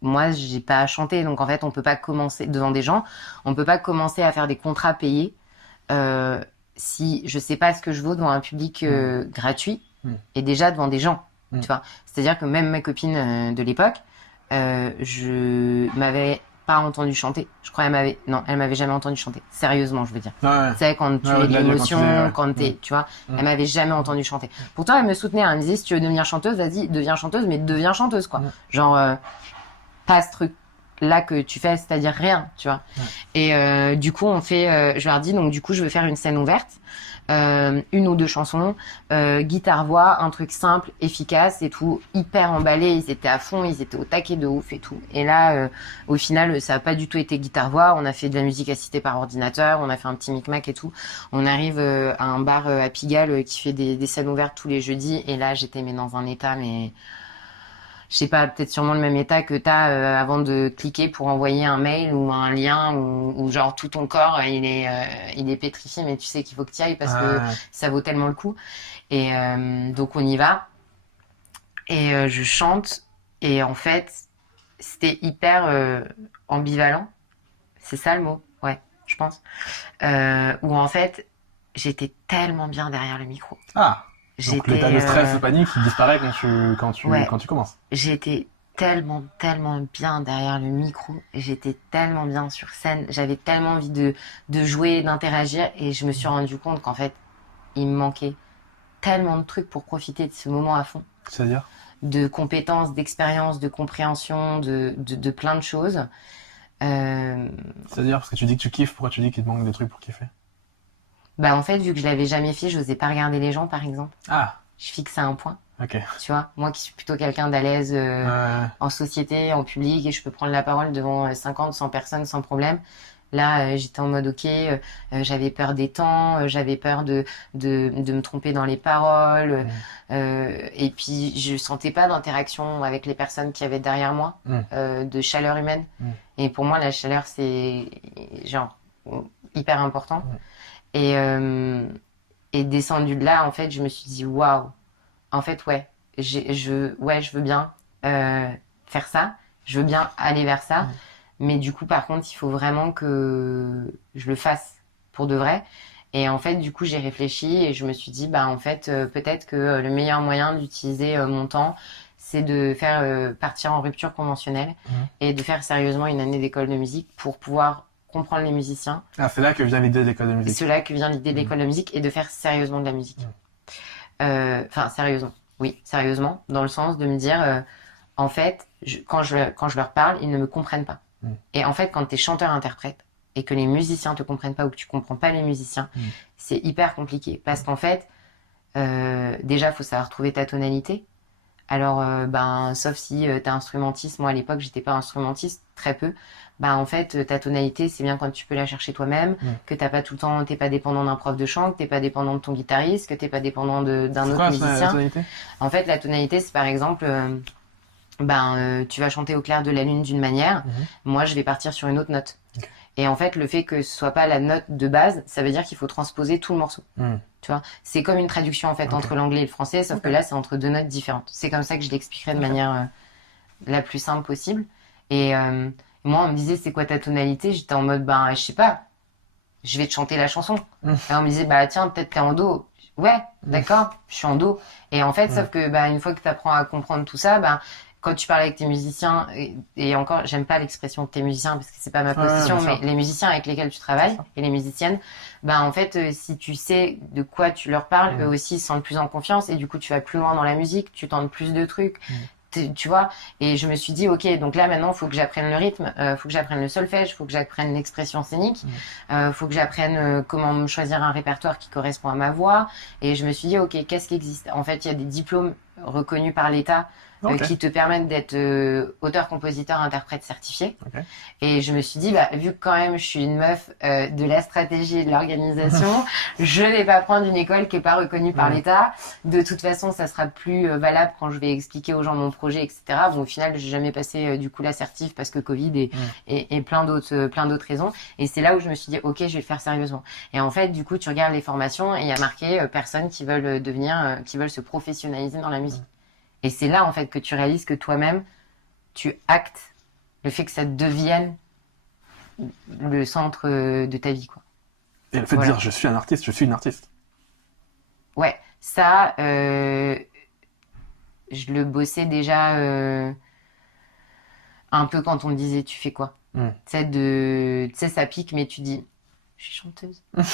moi j'ai pas à chanter, donc en fait on peut pas commencer devant des gens, on peut pas commencer à faire des contrats payés si je sais pas ce que je vaux devant un public gratuit et déjà devant des gens, tu vois. C'est-à-dire que même ma copine de l'époque, je m'avais pas entendu chanter. Je crois elle m'avait jamais entendu chanter. Sérieusement, je veux dire. Tu sais, quand tu es de l'émotion, quand t'es, tu vois, elle m'avait jamais entendu chanter. Pourtant, elle me soutenait, elle me disait, si tu veux devenir chanteuse, vas-y, deviens chanteuse, mais deviens chanteuse, quoi. Genre, pas ce truc-là que tu fais, c'est-à-dire rien, tu vois. Et du coup, je leur dis, donc du coup, je veux faire une scène ouverte. 1 ou 2 chansons, guitare-voix, un truc simple, efficace et tout, hyper emballé, ils étaient à fond, ils étaient au taquet de ouf et tout. Et là, au final, ça a pas du tout été guitare-voix, on a fait de la musique assistée par ordinateur, on a fait un petit micmac et tout. On arrive à un bar à Pigalle qui fait des scènes ouvertes tous les jeudis, et là, j'étais dans un état, mais... je sais pas, peut-être sûrement le même état que t'as avant de cliquer pour envoyer un mail ou un lien ou genre tout ton corps il est pétrifié, mais tu sais qu'il faut que tu y ailles parce que ça vaut tellement le coup. Et donc on y va et je chante et en fait c'était hyper ambivalent, c'est ça le mot, ouais, je pense, où en fait j'étais tellement bien derrière le micro. Donc l'état de stress, panique, il disparaît quand tu commences. J'étais tellement bien derrière le micro, j'étais tellement bien sur scène, j'avais tellement envie de jouer, d'interagir, et je me suis rendu compte qu'en fait, il me manquait tellement de trucs pour profiter de ce moment à fond. C'est-à-dire ? De compétences, d'expérience, de compréhension, de plein de choses. C'est-à-dire, parce que tu dis que tu kiffes, pourquoi tu dis qu'il te manque des trucs pour kiffer ? En fait, vu que je l'avais jamais fait, je n'osais pas regarder les gens, par exemple. Je fixais un point. Tu vois, moi qui suis plutôt quelqu'un d'à l'aise en société, en public, et je peux prendre la parole devant 50, 100 personnes sans problème. Là, j'étais en mode j'avais peur des temps, j'avais peur de me tromper dans les paroles, et puis je sentais pas d'interaction avec les personnes qui avaient derrière moi, de chaleur humaine. Et pour moi, la chaleur, c'est genre hyper important. Et descendu de là, en fait, je me suis dit waouh. En fait, je veux bien faire ça. Je veux bien aller vers ça. Mais du coup, par contre, il faut vraiment que je le fasse pour de vrai. Et en fait, du coup, j'ai réfléchi et je me suis dit, en fait, peut-être que le meilleur moyen d'utiliser mon temps, c'est de faire partir en rupture conventionnelle et de faire sérieusement une année d'école de musique pour pouvoir comprendre les musiciens. C'est là que vient l'idée de l'école de musique. C'est là que vient l'idée de l'école de musique et de faire sérieusement de la musique. Sérieusement. Oui, sérieusement, dans le sens de me dire, en fait, quand je leur parle, ils ne me comprennent pas. Et en fait, quand t'es chanteur-interprète et que les musiciens te comprennent pas ou que tu comprends pas les musiciens, c'est hyper compliqué. Parce qu'en fait, déjà, il faut savoir trouver ta tonalité. Alors, sauf si t'es instrumentiste. Moi, à l'époque, j'étais pas instrumentiste, très peu. En fait, ta tonalité, c'est bien quand tu peux la chercher toi-même, que t'as pas tout le temps, t'es pas dépendant d'un prof de chant, que t'es pas dépendant de ton guitariste, que t'es pas dépendant d'un autre musicien. La tonalité ? En fait, la tonalité, c'est par exemple, tu vas chanter au clair de la lune d'une manière. Moi, je vais partir sur une autre note. Et en fait, le fait que ce soit pas la note de base, ça veut dire qu'il faut transposer tout le morceau. Tu vois, c'est comme une traduction en fait entre l'anglais et le français, sauf que là, c'est entre 2 notes différentes. C'est comme ça que je l'expliquerai de manière la plus simple possible. Et moi, on me disait, c'est quoi ta tonalité ? J'étais en mode, je sais pas, je vais te chanter la chanson. Et on me disait, tiens, peut-être t'es en do. Ouais, d'accord, je suis en do. Et en fait, sauf que une fois que t'apprends à comprendre tout ça, quand tu parles avec tes musiciens, et encore, j'aime pas l'expression tes musiciens parce que c'est pas ma position, mais les musiciens avec lesquels tu travailles et les musiciennes, en fait, si tu sais de quoi tu leur parles, eux aussi ils se sentent plus en confiance et du coup tu vas plus loin dans la musique, tu tentes plus de trucs, tu vois. Et je me suis dit, ok, donc là maintenant, faut que j'apprenne le rythme, faut que j'apprenne le solfège, faut que j'apprenne l'expression scénique, faut que j'apprenne comment me choisir un répertoire qui correspond à ma voix. Et je me suis dit, ok, qu'est-ce qui existe ? En fait, il y a des diplômes reconnus par l'État qui te permettent d'être auteur, compositeur, interprète certifié. Et je me suis dit, vu que quand même je suis une meuf de la stratégie et de l'organisation, je vais pas prendre une école qui est pas reconnue par l'État. De toute façon, ça sera plus valable quand je vais expliquer aux gens mon projet, etc. Bon, au final, j'ai jamais passé du coup l'assertif parce que Covid et plein d'autres raisons. Et c'est là où je me suis dit, ok, je vais le faire sérieusement. Et en fait, du coup, tu regardes les formations et il y a marqué personnes qui veulent qui veulent se professionnaliser dans la musique. Et c'est là, en fait, que tu réalises que toi-même, tu actes le fait que ça devienne le centre de ta vie, quoi. Et le fait de dire, je suis un artiste, je suis une artiste. Ouais, ça, je le bossais déjà un peu quand on me disait, tu fais quoi? Tu sais, ça pique, mais tu dis, je suis chanteuse. Je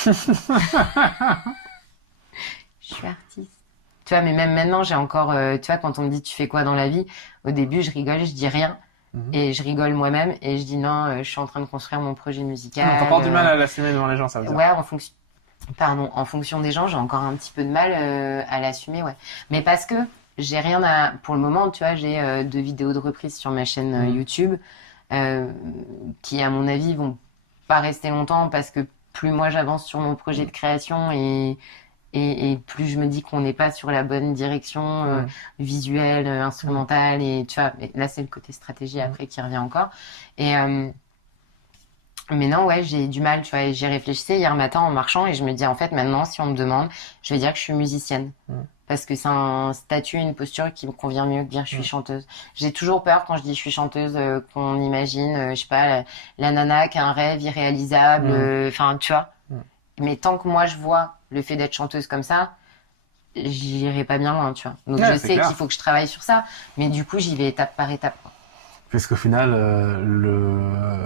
suis artiste. Tu vois, mais même maintenant, j'ai encore, tu vois, quand on me dit tu fais quoi dans la vie, au début, je rigole, je dis rien. Et je rigole moi-même et je dis non, je suis en train de construire mon projet musical. T'as pas du mal à l'assumer devant les gens, ça veut dire. Ouais, en fonction des gens, j'ai encore un petit peu de mal à l'assumer, ouais. Mais parce que j'ai rien à, pour le moment, tu vois, j'ai 2 vidéos de reprise sur ma chaîne YouTube qui, à mon avis, vont pas rester longtemps parce que plus moi j'avance sur mon projet de création et plus je me dis qu'on n'est pas sur la bonne direction visuelle, instrumentale, et tu vois, là c'est le côté stratégie après qui revient encore. Et mais non, ouais, j'ai du mal, tu vois, j'y réfléchissais hier matin en marchant et je me dis en fait maintenant si on me demande, je vais dire que je suis musicienne. Parce que c'est un statut, une posture qui me convient mieux que dire je suis chanteuse. J'ai toujours peur quand je dis je suis chanteuse qu'on imagine, je sais pas, la nana qui a un rêve irréalisable, enfin tu vois. Mais tant que moi je vois le fait d'être chanteuse comme ça, j'irai pas bien loin, tu vois. Donc je sais qu'il faut que je travaille sur ça, mais du coup j'y vais étape par étape, quoi. Parce qu'au final,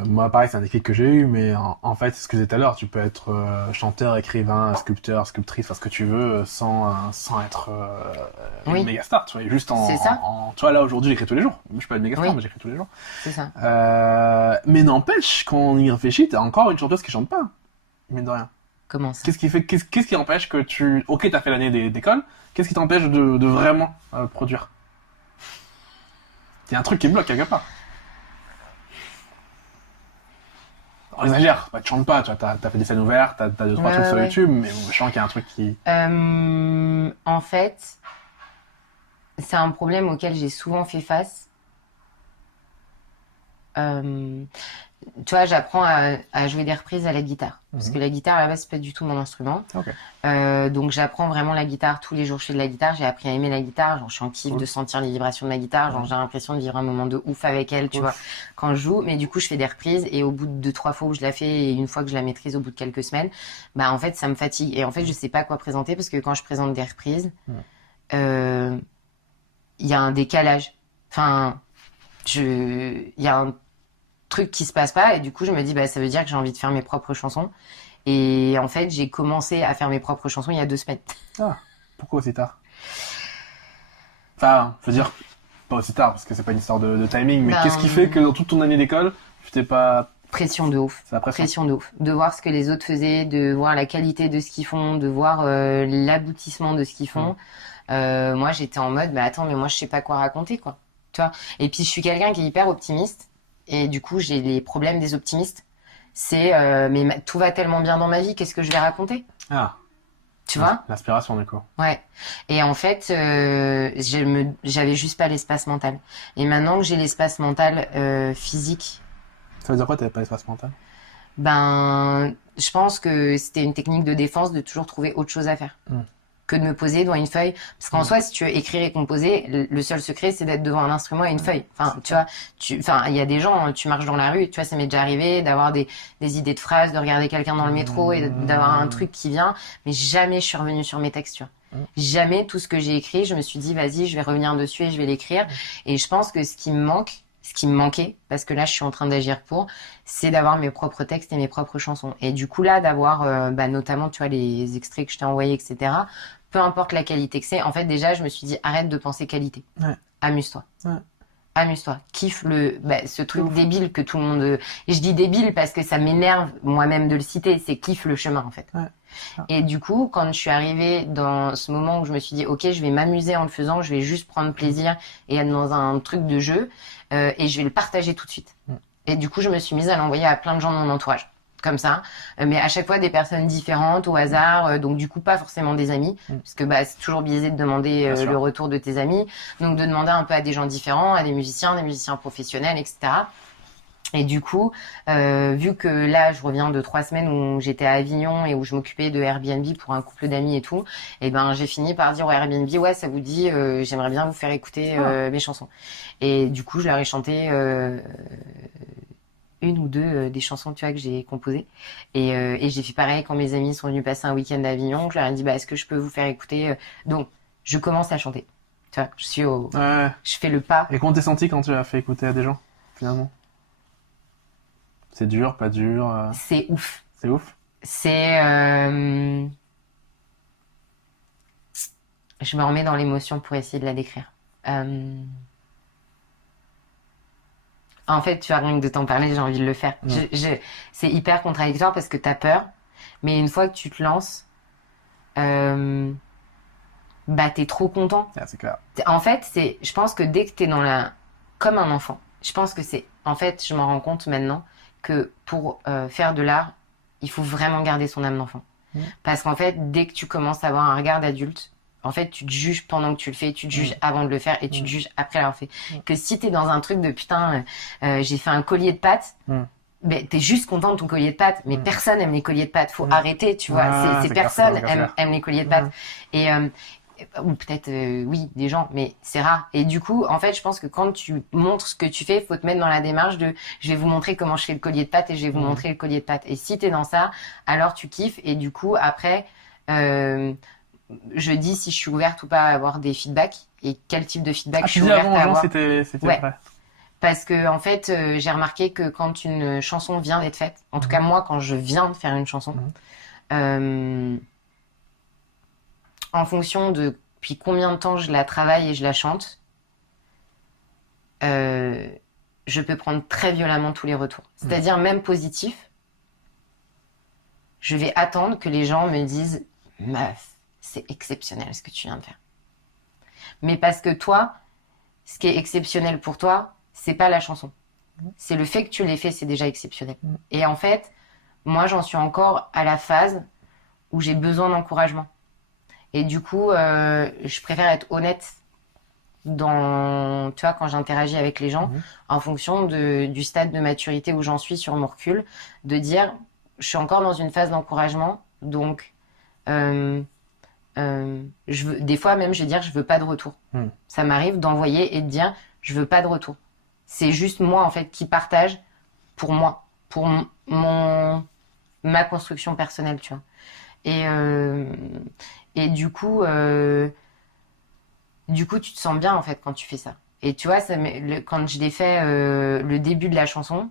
moi pareil, c'est un déclic que j'ai eu, mais en fait, c'est ce que je disais tout à l'heure, tu peux être chanteur, écrivain, sculpteur, sculptrice, enfin ce que tu veux, sans être une méga star, tu vois, juste tu vois, là aujourd'hui j'écris tous les jours. Je suis pas une méga star, mais j'écris tous les jours. C'est ça. Mais n'empêche, quand on y réfléchit, t'es encore une chanteuse qui chante pas, mine de rien. Comment ça? Qu'est-ce qui empêche que ok, t'as fait l'année d'école, qu'est-ce qui t'empêche de vraiment produire? Il y a un truc qui bloque quelque part. On exagère, tu chantes pas, tu vois, t'as fait des scènes ouvertes, t'as 2-3 trucs sur YouTube, mais je sens qu'il y a un truc qui... En fait, c'est un problème auquel j'ai souvent fait face. Tu vois, j'apprends à jouer des reprises à la guitare. Parce que la guitare, à la base, c'est pas du tout mon instrument. Donc, j'apprends vraiment la guitare. Tous les jours, je fais de la guitare. J'ai appris à aimer la guitare. Genre, je suis en kiff de sentir les vibrations de la guitare. Genre, j'ai l'impression de vivre un moment de ouf avec elle, tu vois, quand je joue. Mais du coup, je fais des reprises. Et au bout de 2-3 fois où je la fais et une fois que je la maîtrise au bout de quelques semaines, bah, en fait, ça me fatigue. Et en fait, je sais pas quoi présenter parce que quand je présente des reprises, il y a un décalage. Enfin, il y a un truc qui se passe pas et du coup je me dis bah ça veut dire que j'ai envie de faire mes propres chansons et en fait j'ai commencé à faire mes propres chansons il y a 2 semaines. Ah, pourquoi aussi tard? Enfin, je veux dire pas aussi tard parce que c'est pas une histoire de timing, mais qu'est-ce qui fait que dans toute ton année d'école tu t'es pas... Pression de ouf. C'est la pression de ouf, de voir ce que les autres faisaient, de voir la qualité de ce qu'ils font, de voir l'aboutissement de ce qu'ils font. Moi j'étais en mode bah attends mais moi je sais pas quoi raconter, quoi, tu vois. Et puis je suis quelqu'un qui est hyper optimiste. Et du coup, j'ai les problèmes des optimistes. C'est, mais tout va tellement bien dans ma vie, qu'est-ce que je vais raconter? Ah. Tu vois? L'inspiration, du coup. Ouais. Et en fait, j'avais juste pas l'espace mental. Et maintenant que j'ai l'espace mental physique. Ça veut dire quoi, t'avais pas l'espace mental? Ben, je pense que c'était une technique de défense de toujours trouver autre chose à faire. Que de me poser devant une feuille. Parce qu'en soi, si tu veux écrire et composer, le seul secret, c'est d'être devant un instrument et une feuille. Enfin, tu vois, il y a des gens, tu marches dans la rue, tu vois, ça m'est déjà arrivé d'avoir des idées de phrases, de regarder quelqu'un dans le métro et d'avoir un truc qui vient. Mais jamais je suis revenue sur mes textes, tu vois. Jamais tout ce que j'ai écrit, je me suis dit, vas-y, je vais revenir dessus et je vais l'écrire. Et je pense que ce qui me manquait, parce que là je suis en train d'agir pour, c'est d'avoir mes propres textes et mes propres chansons. Et du coup là, d'avoir notamment, tu vois, les extraits que je t'ai envoyés, etc., peu importe la qualité que c'est, en fait déjà je me suis dit, arrête de penser qualité. Amuse-toi. amuse-toi, kiffe ce truc débile que tout le monde... Et je dis débile parce que ça m'énerve moi-même de le citer, c'est kiffe le chemin en fait. Ouais. Et du coup, quand je suis arrivée dans ce moment où je me suis dit, ok, je vais m'amuser en le faisant, je vais juste prendre plaisir et être dans un truc de jeu, et je vais le partager tout de suite. Et du coup, je me suis mise à l'envoyer à plein de gens de mon entourage. Comme ça, mais à chaque fois des personnes différentes au hasard, donc du coup pas forcément des amis, parce que c'est toujours biaisé de demander le retour de tes amis, donc de demander un peu à des gens différents, à des musiciens professionnels, etc. Et du coup, vu que là je reviens de 3 semaines où j'étais à Avignon et où je m'occupais de Airbnb pour un couple d'amis et tout, et ben j'ai fini par dire au Airbnb, ouais ça vous dit, j'aimerais bien vous faire écouter mes chansons. Et du coup je leur ai chanté une ou deux des chansons tu vois que j'ai composées et j'ai fait pareil quand mes amis sont venus passer un week-end à Avignon, je leur ai dit est-ce que je peux vous faire écouter, donc je commence à chanter, tu vois, je fais le pas. Et comment t'es senti quand tu as fait écouter à des gens finalement? C'est dur, pas dur? C'est ouf. C'est ouf. C'est je me remets dans l'émotion pour essayer de la décrire. En fait, tu vois, rien que de t'en parler, j'ai envie de le faire. C'est hyper contradictoire parce que t'as peur, mais une fois que tu te lances, t'es trop content. Ah, c'est clair. En fait, je pense que dès que t'es comme un enfant, je pense que je m'en rends compte maintenant que pour faire de l'art, il faut vraiment garder son âme d'enfant. Parce qu'en fait, dès que tu commences à avoir un regard d'adulte, en fait, tu te juges pendant que tu le fais, tu te juges avant de le faire et tu te juges après l'avoir fait. Que si t'es dans un truc de putain, j'ai fait un collier de pâtes, t'es juste content de ton collier de pâtes, mais personne aime les colliers de pâtes. Faut arrêter, tu vois. Ces personnes aiment les colliers de pâtes. Et ou peut-être oui, des gens, mais c'est rare. Et du coup, en fait, je pense que quand tu montres ce que tu fais, faut te mettre dans la démarche de je vais vous montrer comment je fais le collier de pâtes et je vais vous montrer le collier de pâtes. Et si t'es dans ça, alors tu kiffes. Et du coup, après, je dis si je suis ouverte ou pas à avoir des feedbacks et quel type de feedback je suis ouverte à avoir. C'était vrai. Parce que en fait, j'ai remarqué que quand une chanson vient d'être faite, en tout cas moi, quand je viens de faire une chanson, en fonction de depuis combien de temps je la travaille et je la chante, je peux prendre très violemment tous les retours. C'est-à-dire même positifs. Je vais attendre que les gens me disent « Meuf, c'est exceptionnel ce que tu viens de faire. » Mais parce que toi, ce qui est exceptionnel pour toi, c'est pas la chanson. C'est le fait que tu l'aies fait, c'est déjà exceptionnel. Et en fait, moi, j'en suis encore à la phase où j'ai besoin d'encouragement. Et du coup, je préfère être honnête tu vois, quand j'interagis avec les gens, en fonction du stade de maturité où j'en suis sur mon recul, de dire, je suis encore dans une phase d'encouragement, donc des fois même, je vais dire, je veux pas de retour. Ça m'arrive d'envoyer et de dire, je veux pas de retour. C'est juste moi, en fait, qui partage pour moi, pour ma construction personnelle, tu vois. Et du coup, tu te sens bien, en fait, quand tu fais ça. Et tu vois, quand je l'ai fait le début de la chanson,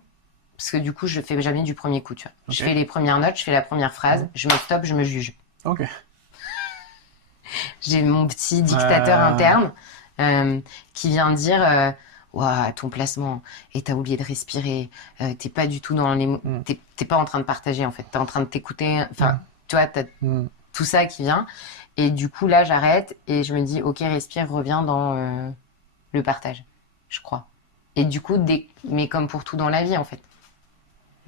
parce que du coup, je fais jamais du premier coup, tu vois. Okay. Je fais les premières notes, je fais la première phrase, je me stoppe, je me juge. Ok. J'ai mon petit dictateur interne qui vient dire ouah, ton placement, et t'as oublié de respirer, t'es pas du tout dans les... T'es pas en train de partager, en fait. T'es en train de t'écouter, enfin, tu vois, t'as tout ça qui vient. Et du coup, là, j'arrête et je me dis, ok, respire, reviens dans le partage, je crois. Et du coup, mais comme pour tout dans la vie, en fait.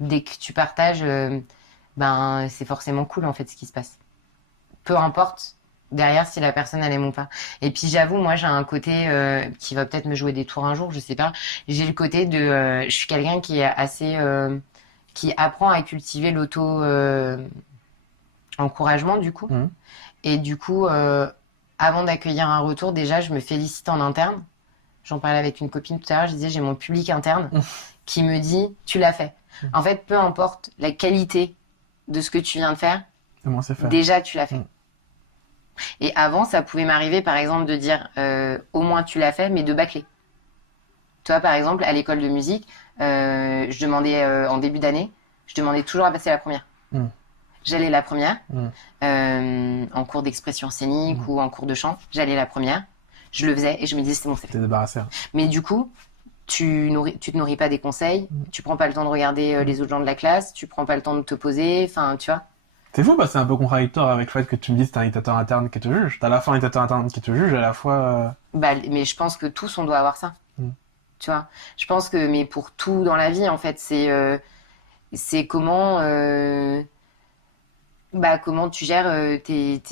Dès que tu partages, c'est forcément cool, en fait, ce qui se passe. Peu importe derrière si la personne elle aime ou pas. Et puis j'avoue, moi j'ai un côté qui va peut-être me jouer des tours un jour, je sais pas. J'ai le côté de, je suis quelqu'un qui est assez, qui apprend à cultiver l'auto encouragement du coup. Et du coup, avant d'accueillir un retour, déjà je me félicite en interne. J'en parlais avec une copine tout à l'heure, je disais j'ai mon public interne qui me dit tu l'as fait. En fait, peu importe la qualité de ce que tu viens de faire, déjà tu l'as fait. Et avant, ça pouvait m'arriver, par exemple, de dire au moins tu l'as fait, mais de bâcler. Toi, par exemple, à l'école de musique, je demandais en début d'année, je demandais toujours à passer la première. J'allais la première, en cours d'expression scénique ou en cours de chant, j'allais la première, je le faisais et je me disais c'est bon, c'est fait. T'es débarrassé. Mais du coup, tu te nourris pas des conseils, tu prends pas le temps de regarder les autres gens de la classe, tu prends pas le temps de te poser, enfin, tu vois. C'est fou, c'est un peu contradictoire avec le fait que tu me dises que t'as un dictateur interne qui te juge. T'as à la fois un dictateur interne qui te juge, à la fois... mais je pense que tous, on doit avoir ça. Tu vois. Je pense que, mais pour tout dans la vie, en fait, c'est comment tu gères tes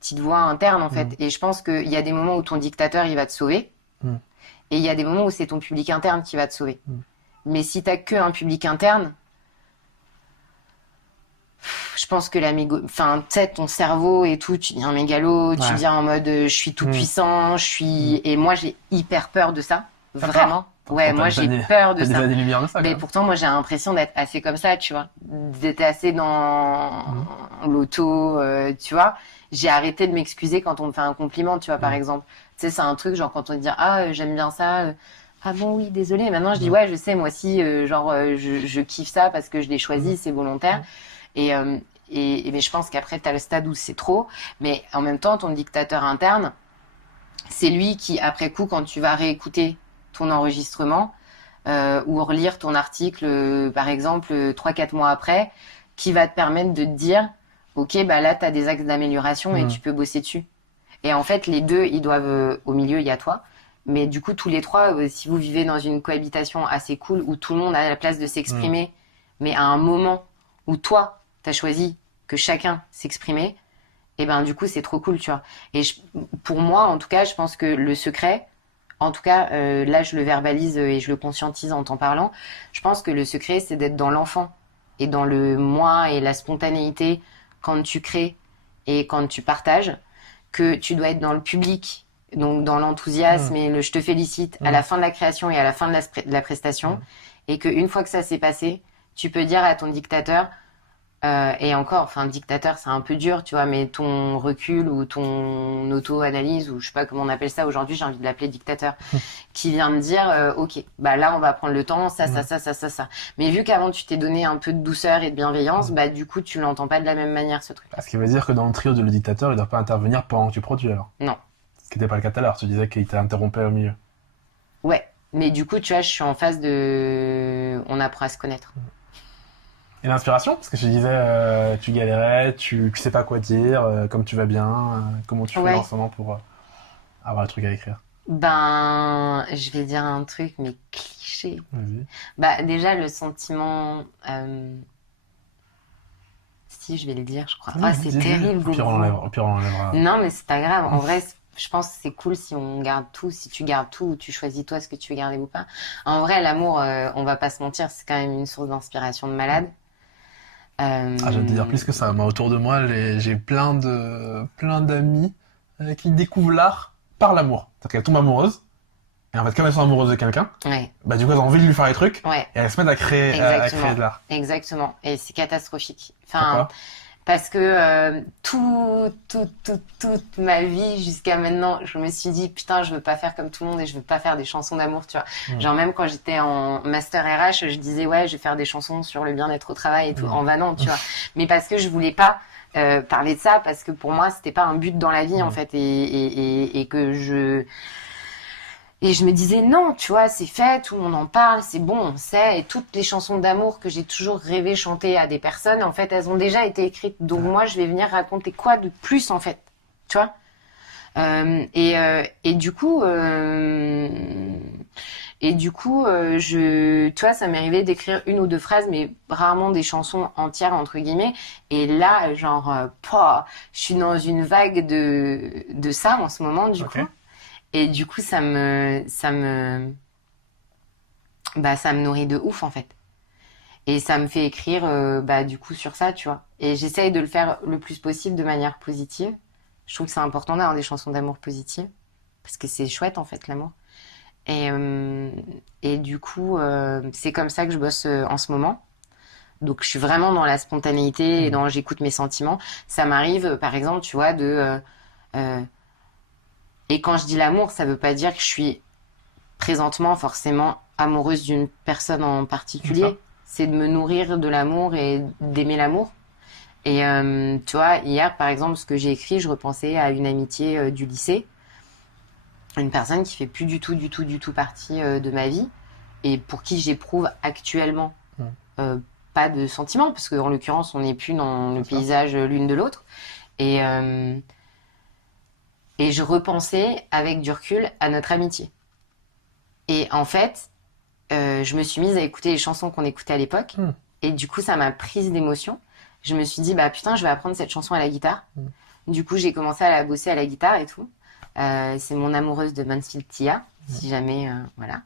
petites voix internes, en fait. Et je pense qu'il y a des moments où ton dictateur, il va te sauver. Et il y a des moments où c'est ton public interne qui va te sauver. Mais si t'as que un public interne, je pense que ton cerveau et tout, tu deviens mégalo, tu deviens en mode je suis tout puissant, et moi j'ai hyper peur de ça, vraiment. Ouais, moi j'ai peur de ça. Mais pourtant moi j'ai l'impression d'être assez comme ça, tu vois, d'être assez dans l'auto, tu vois. J'ai arrêté de m'excuser quand on me fait un compliment, tu vois, par exemple. Tu sais, c'est un truc genre quand on te dit j'aime bien ça. Ah bon, oui, désolé. Maintenant je dis ouais, je sais, moi aussi, je kiffe ça parce que je l'ai choisi, c'est volontaire. Mais je pense qu'après, tu as le stade où c'est trop. Mais en même temps, ton dictateur interne, c'est lui qui, après coup, quand tu vas réécouter ton enregistrement ou relire ton article, par exemple, 3-4 mois après, qui va te permettre de te dire ok, là, tu as des axes d'amélioration et tu peux bosser dessus. Et en fait, les deux, ils doivent... au milieu, il y a toi. Mais du coup, tous les trois, si vous vivez dans une cohabitation assez cool où tout le monde a la place de s'exprimer, mais à un moment où toi, t'as choisi que chacun s'exprimait, et du coup, c'est trop cool, tu vois. Et pour moi, en tout cas, je pense que le secret, en tout cas, là, je le verbalise et je le conscientise en t'en parlant, je pense que le secret, c'est d'être dans l'enfant et dans le moi et la spontanéité quand tu crées et quand tu partages, que tu dois être dans le public, donc dans l'enthousiasme et le je te félicite à la fin de la création et à la fin de la prestation, et qu'une fois que ça s'est passé, tu peux dire à ton dictateur, et encore, enfin, dictateur, c'est un peu dur, tu vois, mais ton recul ou ton auto-analyse, ou je sais pas comment on appelle ça aujourd'hui, j'ai envie de l'appeler dictateur, qui vient me dire, ok, là, on va prendre le temps, ça. Mais vu qu'avant, tu t'es donné un peu de douceur et de bienveillance, du coup, tu l'entends pas de la même manière, ce truc. Ce qui veut dire que dans le trio de le dictateur, il doit pas intervenir pendant que tu produis, alors? Non. Ce qui n'était pas le cas tout à l'heure, tu disais qu'il t'interrompait au milieu. Ouais, mais du coup, tu vois, je suis en phase de... On apprend à se connaître. Et l'inspiration, parce que je disais, tu galérais, tu sais pas quoi dire, comme tu vas bien, comment tu fais en ce moment pour avoir le truc à écrire? Je vais dire un truc, mais cliché. Vas-y. Déjà, le sentiment... Si, je vais le dire, je crois. C'est terrible. Au pire, on l'enlèvera. Non, mais c'est pas grave. En vrai, je pense que c'est cool si on garde tout, si tu gardes tout, ou tu choisis toi ce que tu veux garder ou pas. En vrai, l'amour, on va pas se mentir, c'est quand même une source d'inspiration de malade. Je vais te dire plus que ça. Moi, autour de moi, j'ai plein d'amis qui découvrent l'art par l'amour. C'est-à-dire qu'elles tombent amoureuses. Et en fait, comme elles sont amoureuses de quelqu'un, du coup, elles ont envie de lui faire des trucs. Et elles se mettent à créer de l'art. Exactement. Et c'est catastrophique. Enfin, parce que toute ma vie jusqu'à maintenant, je me suis dit putain, je veux pas faire comme tout le monde et je veux pas faire des chansons d'amour, tu vois. Genre même quand j'étais en master RH, je disais ouais, je vais faire des chansons sur le bien-être au travail et tout, en vanant, tu vois. Mais parce que je voulais pas parler de ça, parce que pour moi c'était pas un but dans la vie en fait, et que je me disais non, tu vois, c'est fait, tout le monde en parle, c'est bon, on sait. Et toutes les chansons d'amour que j'ai toujours rêvé chanter à des personnes, en fait, elles ont déjà été écrites. Donc moi, je vais venir raconter quoi de plus, en fait, tu vois. Et du coup, tu vois, ça m'est arrivé d'écrire une ou deux phrases, mais rarement des chansons entières entre guillemets. Et là, genre, je suis dans une vague de ça en ce moment, du coup. Et du coup, ça me nourrit de ouf, en fait. Et ça me fait écrire, du coup, sur ça, tu vois. Et j'essaye de le faire le plus possible de manière positive. Je trouve que c'est important d'avoir des chansons d'amour positives. Parce que c'est chouette, en fait, l'amour. Et du coup, c'est comme ça que je bosse en ce moment. Donc, je suis vraiment dans la spontanéité et dans j'écoute mes sentiments. Ça m'arrive, par exemple, tu vois, et quand je dis l'amour, ça veut pas dire que je suis présentement forcément amoureuse d'une personne en particulier. C'est de me nourrir de l'amour et d'aimer l'amour. Et tu vois, hier, par exemple, ce que j'ai écrit, je repensais à une amitié du lycée. Une personne qui fait plus du tout partie de ma vie. et pour qui j'éprouve actuellement pas de sentiments, parce qu'en l'occurrence, on n'est plus dans le paysage l'une de l'autre. Et je repensais avec du recul à notre amitié. Et en fait, je me suis mise à écouter les chansons qu'on écoutait à l'époque. Et du coup, ça m'a prise d'émotion. Je me suis dit, bah putain, je vais apprendre cette chanson à la guitare. Du coup, j'ai commencé à la bosser à la guitare et tout. C'est mon amoureuse de Mansfield Tia, si jamais, voilà,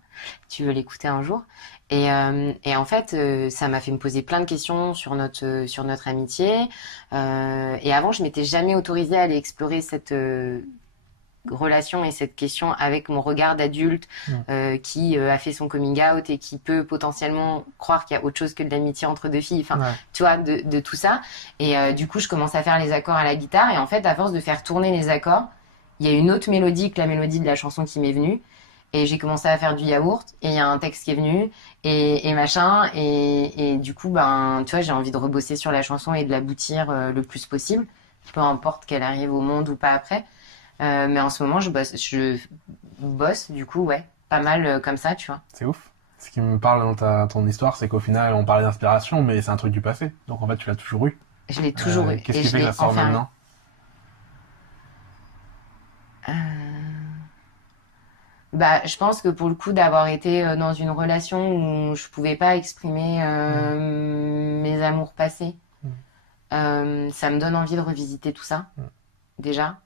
tu veux l'écouter un jour. Et en fait, ça m'a fait me poser plein de questions sur notre amitié. Et avant, je m'étais jamais autorisée à aller explorer cette relation et cette question avec mon regard d'adulte qui a fait son coming out et qui peut potentiellement croire qu'il y a autre chose que de l'amitié entre deux filles. Enfin, tu vois, de tout ça. Et du coup, je commence à faire les accords à la guitare. Et en fait, à force de faire tourner les accords, il y a une autre mélodie que la mélodie de la chanson qui m'est venue. Et j'ai commencé à faire du yaourt, et il y a un texte qui est venu, et machin, et du coup, ben, tu vois, j'ai envie de rebosser sur la chanson et de l'aboutir le plus possible, peu importe qu'elle arrive au monde ou pas après. Mais en ce moment, je bosse, du coup, ouais, pas mal comme ça, tu vois. C'est ouf. Ce qui me parle dans ton histoire, c'est qu'au final, on parlait d'inspiration, mais c'est un truc du passé. Donc en fait, tu l'as toujours eu. Je l'ai toujours eu. Qu'est-ce qui fait que ça sort maintenant ? Bah, je pense que pour le coup d'avoir été dans une relation où je pouvais pas exprimer mes amours passés, ça me donne envie de revisiter tout ça, déjà.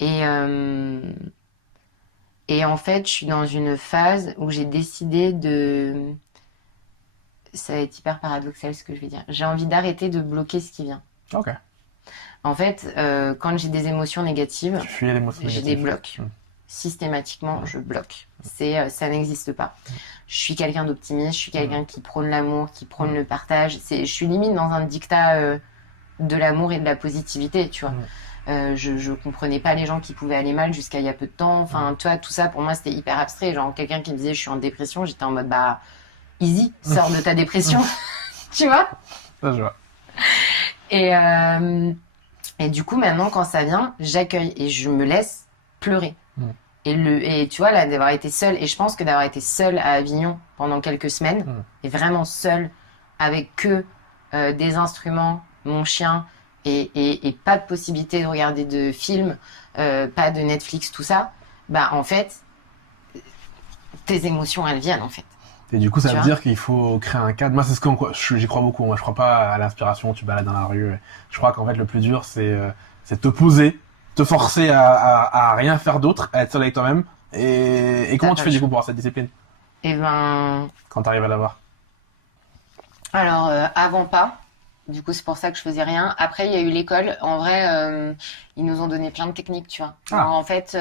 Et en fait, je suis dans une phase où j'ai décidé de... Ça va être hyper paradoxal ce que je vais dire. J'ai envie d'arrêter de bloquer ce qui vient. Ok. En fait, quand j'ai des émotions négatives, je les bloque. Systématiquement, je bloque. Ça n'existe pas. Je suis quelqu'un d'optimiste, je suis quelqu'un qui prône l'amour, qui prône le partage. Je suis limite dans un dictat de l'amour et de la positivité, tu vois. Je comprenais pas les gens qui pouvaient aller mal jusqu'à il y a peu de temps. Enfin, tu vois, tout ça pour moi c'était hyper abstrait. Genre quelqu'un qui me disait je suis en dépression, j'étais en mode bah easy, sors de ta dépression, tu vois. Ça je vois. Et du coup maintenant quand ça vient, j'accueille et je me laisse pleurer. Et tu vois là d'avoir été seule, et je pense que d'avoir été seule à Avignon pendant quelques semaines, et vraiment seule avec que des instruments, mon chien. Et pas de possibilité de regarder de films, pas de Netflix, tout ça, bah en fait, tes émotions, elles viennent en fait. Et du coup, ça veut dire qu'il faut créer un cadre. Moi, c'est j'y crois beaucoup. Moi, je crois pas à l'inspiration, tu balades dans la rue. Je crois qu'en fait, le plus dur, c'est te poser, te forcer à rien faire d'autre, à être seul avec toi-même. Et comment tu fais du coup pour avoir cette discipline ? Eh ben... Quand t'arrives à l'avoir ? Alors, avant pas. Du coup, c'est pour ça que je faisais rien. Après, il y a eu l'école. En vrai, ils nous ont donné plein de techniques, tu vois. Alors, en fait,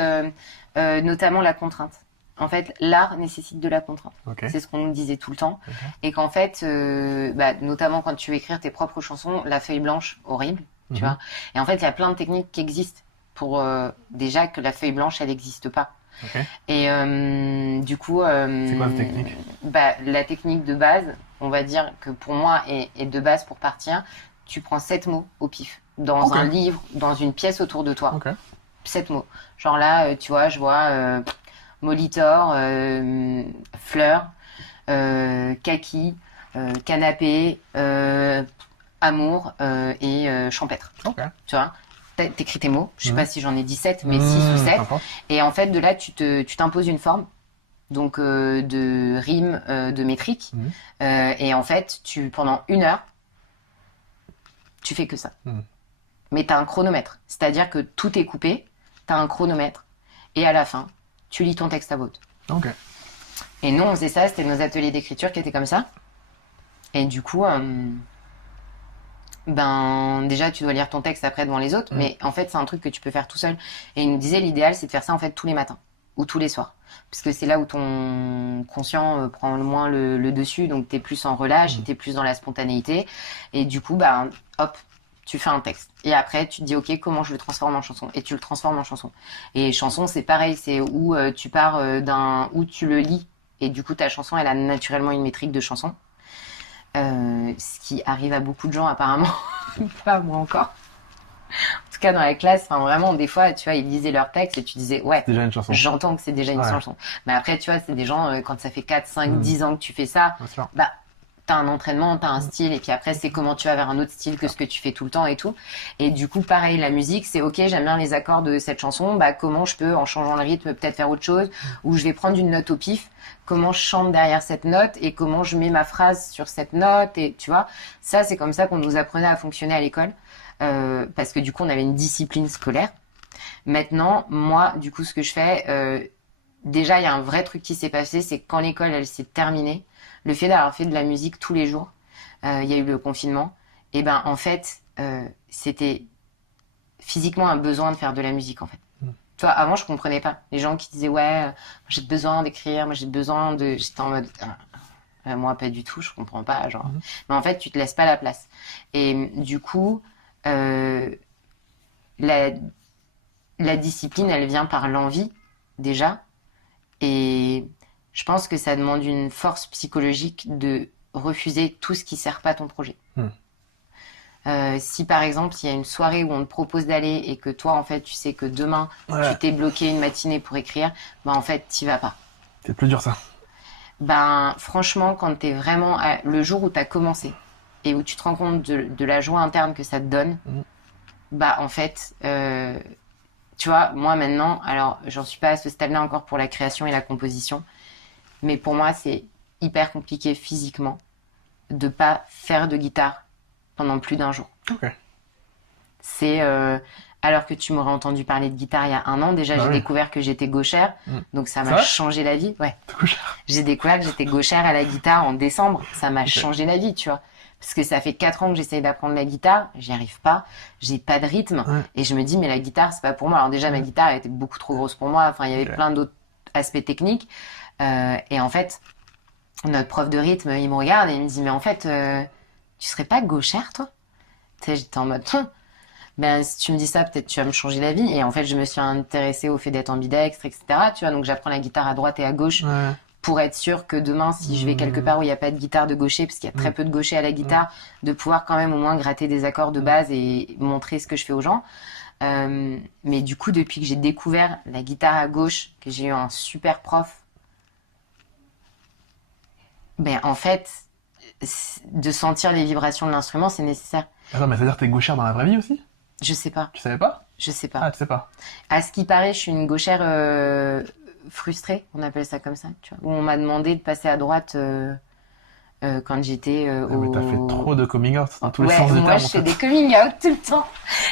notamment la contrainte. En fait, l'art nécessite de la contrainte. Okay. C'est ce qu'on nous disait tout le temps. Okay. Et qu'en fait, notamment quand tu veux écrire tes propres chansons, la feuille blanche, horrible, tu vois. Et en fait, il y a plein de techniques qui existent pour déjà que la feuille blanche, elle n'existe pas. Okay. Et du coup... c'est quoi cette technique ? La technique de base, on va dire que pour moi est de base pour partir, tu prends 7 mots au pif. Dans un livre, dans une pièce autour de toi. 7 mots. Genre là, tu vois, je vois molitor, fleur, kaki, canapé, amour et champêtre. Tu vois ? T'écris tes mots, je sais pas si j'en ai 17, mais 6 ou 7. Et en fait, de là, tu t'imposes une forme, donc de rime, de métrique. Et en fait, pendant 1 heure, tu fais que ça. Mais t'as un chronomètre, c'est-à-dire que tout est coupé, t'as un chronomètre, et à la fin, tu lis ton texte à voix haute. Et nous, on faisait ça, c'était nos ateliers d'écriture qui étaient comme ça. Et du coup... déjà tu dois lire ton texte après devant les autres, mais en fait c'est un truc que tu peux faire tout seul. Et il nous disait l'idéal c'est de faire ça en fait tous les matins ou tous les soirs, parce que c'est là où ton conscient prend le moins le dessus, donc t'es plus en relâche, et t'es plus dans la spontanéité, et du coup hop, tu fais un texte, et après tu te dis ok, comment je le transforme en chanson, et tu le transformes en chanson. Et chanson c'est pareil, c'est où tu pars où tu le lis, et du coup ta chanson elle a naturellement une métrique de chanson. Ce qui arrive à beaucoup de gens apparemment, pas à moi encore. En tout cas dans la classe, enfin vraiment des fois tu vois ils lisaient leur texte et tu disais ouais, déjà une chanson. J'entends que c'est déjà une chanson. Mais après tu vois c'est des gens quand ça fait 4, 5, 10 ans que tu fais ça, bah t'as un entraînement, t'as un style, et puis après c'est comment tu vas vers un autre style que ce que tu fais tout le temps et tout. Et du coup pareil, la musique c'est ok, j'aime bien les accords de cette chanson, bah comment je peux en changeant le rythme peut-être faire autre chose, ou je vais prendre une note au pif, comment je chante derrière cette note et comment je mets ma phrase sur cette note, et tu vois, ça c'est comme ça qu'on nous apprenait à fonctionner à l'école, parce que du coup on avait une discipline scolaire. Maintenant moi du coup ce que je fais, déjà il y a un vrai truc qui s'est passé, c'est que quand l'école elle s'est terminée, le fait d'avoir fait de la musique tous les jours, il y a eu le confinement, et ben en fait, c'était physiquement un besoin de faire de la musique en fait. Tu vois, avant je comprenais pas. Les gens qui disaient ouais, j'ai besoin d'écrire, moi j'ai besoin de, j'étais en mode moi pas du tout, je comprends pas, genre. Mais en fait, tu te laisses pas la place. Et du coup, la discipline, elle vient par l'envie déjà, et je pense que ça demande une force psychologique de refuser tout ce qui sert pas ton projet. Si par exemple il y a une soirée où on te propose d'aller et que toi en fait tu sais que demain tu t'es bloqué une matinée pour écrire, bah en fait t'y vas pas. C'est plus dur ça. Ben franchement quand t'es vraiment le jour où t'as commencé et où tu te rends compte de la joie interne que ça te donne, bah en fait tu vois, moi maintenant, alors j'en suis pas à ce stade-là encore pour la création et la composition, mais pour moi c'est hyper compliqué physiquement de pas faire de guitare pendant plus d'un jour. C'est alors que tu m'aurais entendu parler de guitare il y a 1 an, déjà j'ai découvert que j'étais gauchère, donc ça m'a changé la vie. Ouais. J'ai découvert que j'étais gauchère à la guitare en décembre, ça m'a changé la vie, tu vois. Parce que ça fait 4 ans que j'essaye d'apprendre la guitare, j'y arrive pas, j'ai pas de rythme, et je me dis mais la guitare c'est pas pour moi. Alors déjà ma guitare elle était beaucoup trop grosse pour moi, enfin il y avait plein d'autres aspects techniques, et en fait notre prof de rythme il me regarde et il me dit mais en fait tu serais pas gauchère toi? Tu sais, j'étais en mode ben si tu me dis ça peut-être tu vas me changer la vie, et en fait je me suis intéressée au fait d'être ambidextre, etc., tu vois, donc j'apprends la guitare à droite et à gauche pour être sûr que demain si je vais quelque part où il n'y a pas de guitare de gaucher, parce qu'il y a très peu de gauchers à la guitare, de pouvoir quand même au moins gratter des accords de base et montrer ce que je fais aux gens. Mais du coup depuis que j'ai découvert la guitare à gauche, que j'ai eu un super prof, ben en fait de sentir les vibrations de l'instrument c'est nécessaire. Attends, mais ça veut dire que t'es gauchère dans la vraie vie aussi? Je sais pas. Tu savais pas? Je sais pas. Ah, tu sais pas. À ce qui paraît, je suis une gauchère frustrée, on appelle ça comme ça, tu vois. Où on m'a demandé de passer à droite quand j'étais Mais t'as fait trop de coming out dans tous les sens du terme. Moi, je fais des coming out tout le temps.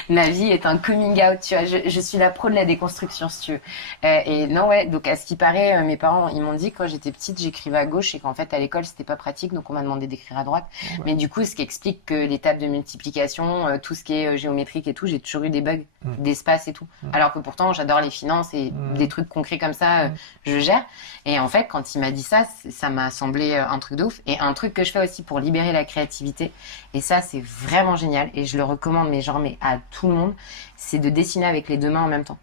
Ma vie est un coming out, tu vois. Je suis la pro de la déconstruction, si tu veux. Et non, ouais, donc à ce qui paraît, mes parents, ils m'ont dit que quand j'étais petite, j'écrivais à gauche et qu'en fait, à l'école, c'était pas pratique, donc on m'a demandé d'écrire à droite. Mais du coup, ce qui explique que les tables de multiplication, tout ce qui est géométrique et tout, j'ai toujours eu des bugs d'espace et tout. Alors que pourtant, j'adore les finances et des trucs concrets comme ça, je gère. Et en fait, quand il m'a dit ça, ça m'a semblé un truc de ouf. Et un truc que je fais aussi pour libérer la créativité, et ça, c'est vraiment génial, et je le recommande, mais à tout le monde, c'est de dessiner avec les 2 mains en même temps.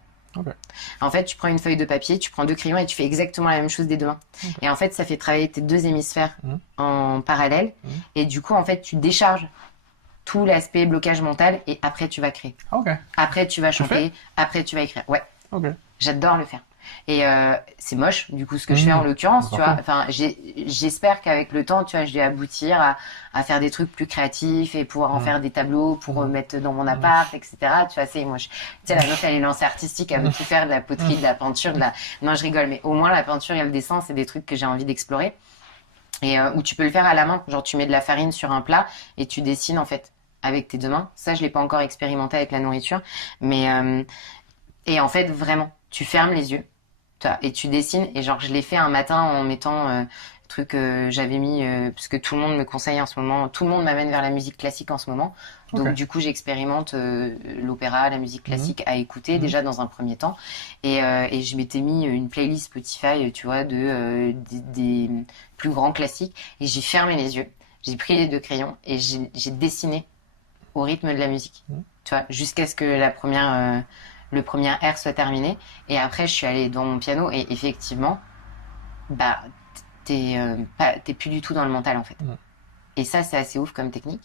En fait, tu prends une feuille de papier, tu prends 2 crayons et tu fais exactement la même chose des 2 mains. Et en fait, ça fait travailler tes 2 hémisphères en parallèle. Et du coup, en fait, tu décharges tout l'aspect blocage mental et après, tu vas créer. Après, tu vas chanter, après, tu vas écrire. Ouais. J'adore le faire. Et c'est moche, du coup, ce que je fais en l'occurrence, tu vois. Enfin, j'espère qu'avec le temps, tu vois, je vais aboutir à faire des trucs plus créatifs et pouvoir en faire des tableaux pour mettre dans mon appart, etc. Tu vois, tu sais, la meuf, elle est lancée artistique, elle veut tout faire, de la poterie, de la peinture, Non, je rigole, mais au moins, la peinture et le dessin, c'est des trucs que j'ai envie d'explorer. Et où tu peux le faire à la main. Genre, tu mets de la farine sur un plat et tu dessines, en fait, avec tes 2 mains. Ça, je l'ai pas encore expérimenté avec la nourriture. Mais, et en fait, vraiment, tu fermes les yeux. Et tu dessines, et genre je l'ai fait un matin en mettant truc j'avais mis parce que tout le monde me conseille en ce moment, tout le monde m'amène vers la musique classique en ce moment, donc du coup j'expérimente l'opéra, la musique classique à écouter déjà dans un premier temps, et je m'étais mis une playlist Spotify, tu vois, des plus grands classiques, et j'ai fermé les yeux, j'ai pris les 2 crayons et j'ai dessiné au rythme de la musique, tu vois, jusqu'à ce que le premier air soit terminé, et après je suis allée dans mon piano, et effectivement bah t'es plus du tout dans le mental en fait. Et ça c'est assez ouf comme technique.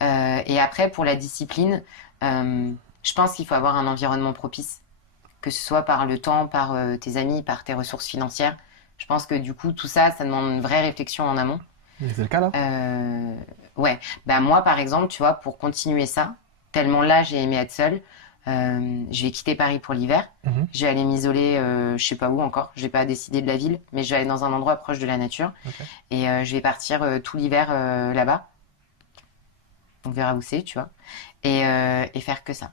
Et après pour la discipline, Je pense qu'il faut avoir un environnement propice, que ce soit par le temps, par tes amis, par tes ressources financières. Je pense que du coup, tout ça, ça demande une vraie réflexion en amont. Mais c'est le cas là. Ouais. Bah moi, par exemple, tu vois, pour continuer ça, tellement là, j'ai aimé être seule, je vais quitter Paris pour l'hiver. Je vais aller m'isoler, je sais pas où encore. Je vais pas décider de la ville, mais je vais aller dans un endroit proche de la nature. Okay. Et je vais partir tout l'hiver là-bas. On verra où c'est, tu vois. Et faire que ça.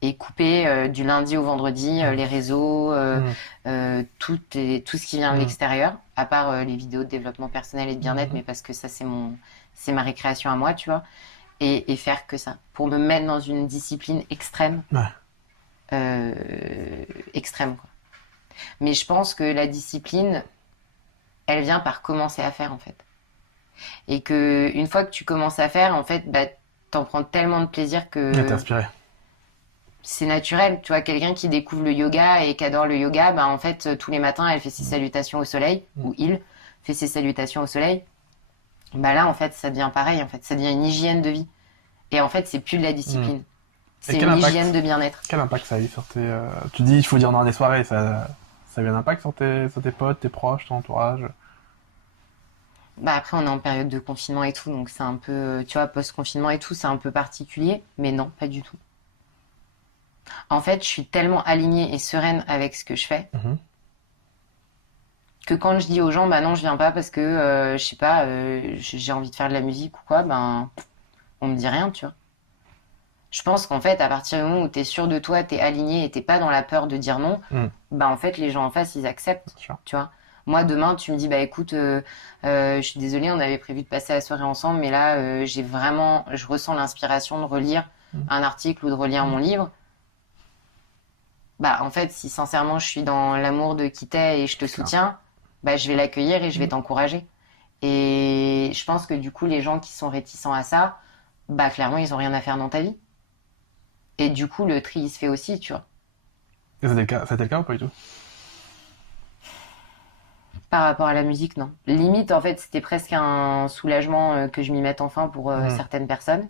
Et couper du lundi au vendredi les réseaux, tout ce qui vient de l'extérieur, à part les vidéos de développement personnel et de bien-être, mais parce que ça, c'est ma récréation à moi, tu vois. Et faire que ça. Pour me mettre dans une discipline extrême. Extrême, quoi. Mais je pense que la discipline, elle vient par commencer à faire, en fait. Et que une fois que tu commences à faire, en fait, bah, t'en prends tellement de plaisir que... T'es inspiré. C'est naturel. Tu vois, quelqu'un qui découvre le yoga et qui adore le yoga, bah, en fait, tous les matins, elle fait ses salutations au soleil, ou il fait ses salutations au soleil. Bah là, en fait, ça devient pareil, en fait. Ça devient une hygiène de vie. Et en fait, c'est plus de la discipline. C'est une hygiène de bien-être. Quel impact ça a eu sur tes... Tu dis, il faut dire dans des soirées, ça a eu un impact sur tes potes, tes proches, ton entourage? Bah après, on est en période de confinement et tout, donc c'est un peu... Tu vois, post-confinement et tout, c'est un peu particulier. Mais non, pas du tout. En fait, je suis tellement alignée et sereine avec ce que je fais que quand je dis aux gens, bah non, je viens pas parce que, je sais pas, j'ai envie de faire de la musique ou quoi, ben, on me dit rien, tu vois. Je pense qu'en fait, à partir du moment où t'es sûr de toi, t'es aligné et t'es pas dans la peur de dire non, bah en fait, les gens en face, ils acceptent, tu vois. Moi, demain, tu me dis, bah écoute, je suis désolée, on avait prévu de passer la soirée ensemble, mais là, je ressens l'inspiration de relire un article ou de relire mon livre. Bah en fait, si sincèrement je suis dans l'amour de qui t'es et je te soutiens, bah je vais l'accueillir et je vais t'encourager. Et je pense que du coup, les gens qui sont réticents à ça, bah clairement, ils ont rien à faire dans ta vie. Et du coup, le tri, il se fait aussi, tu vois. Et c'était le cas ou pas du tout? Par rapport à la musique, non. Limite, en fait, c'était presque un soulagement que je m'y mette enfin pour certaines personnes.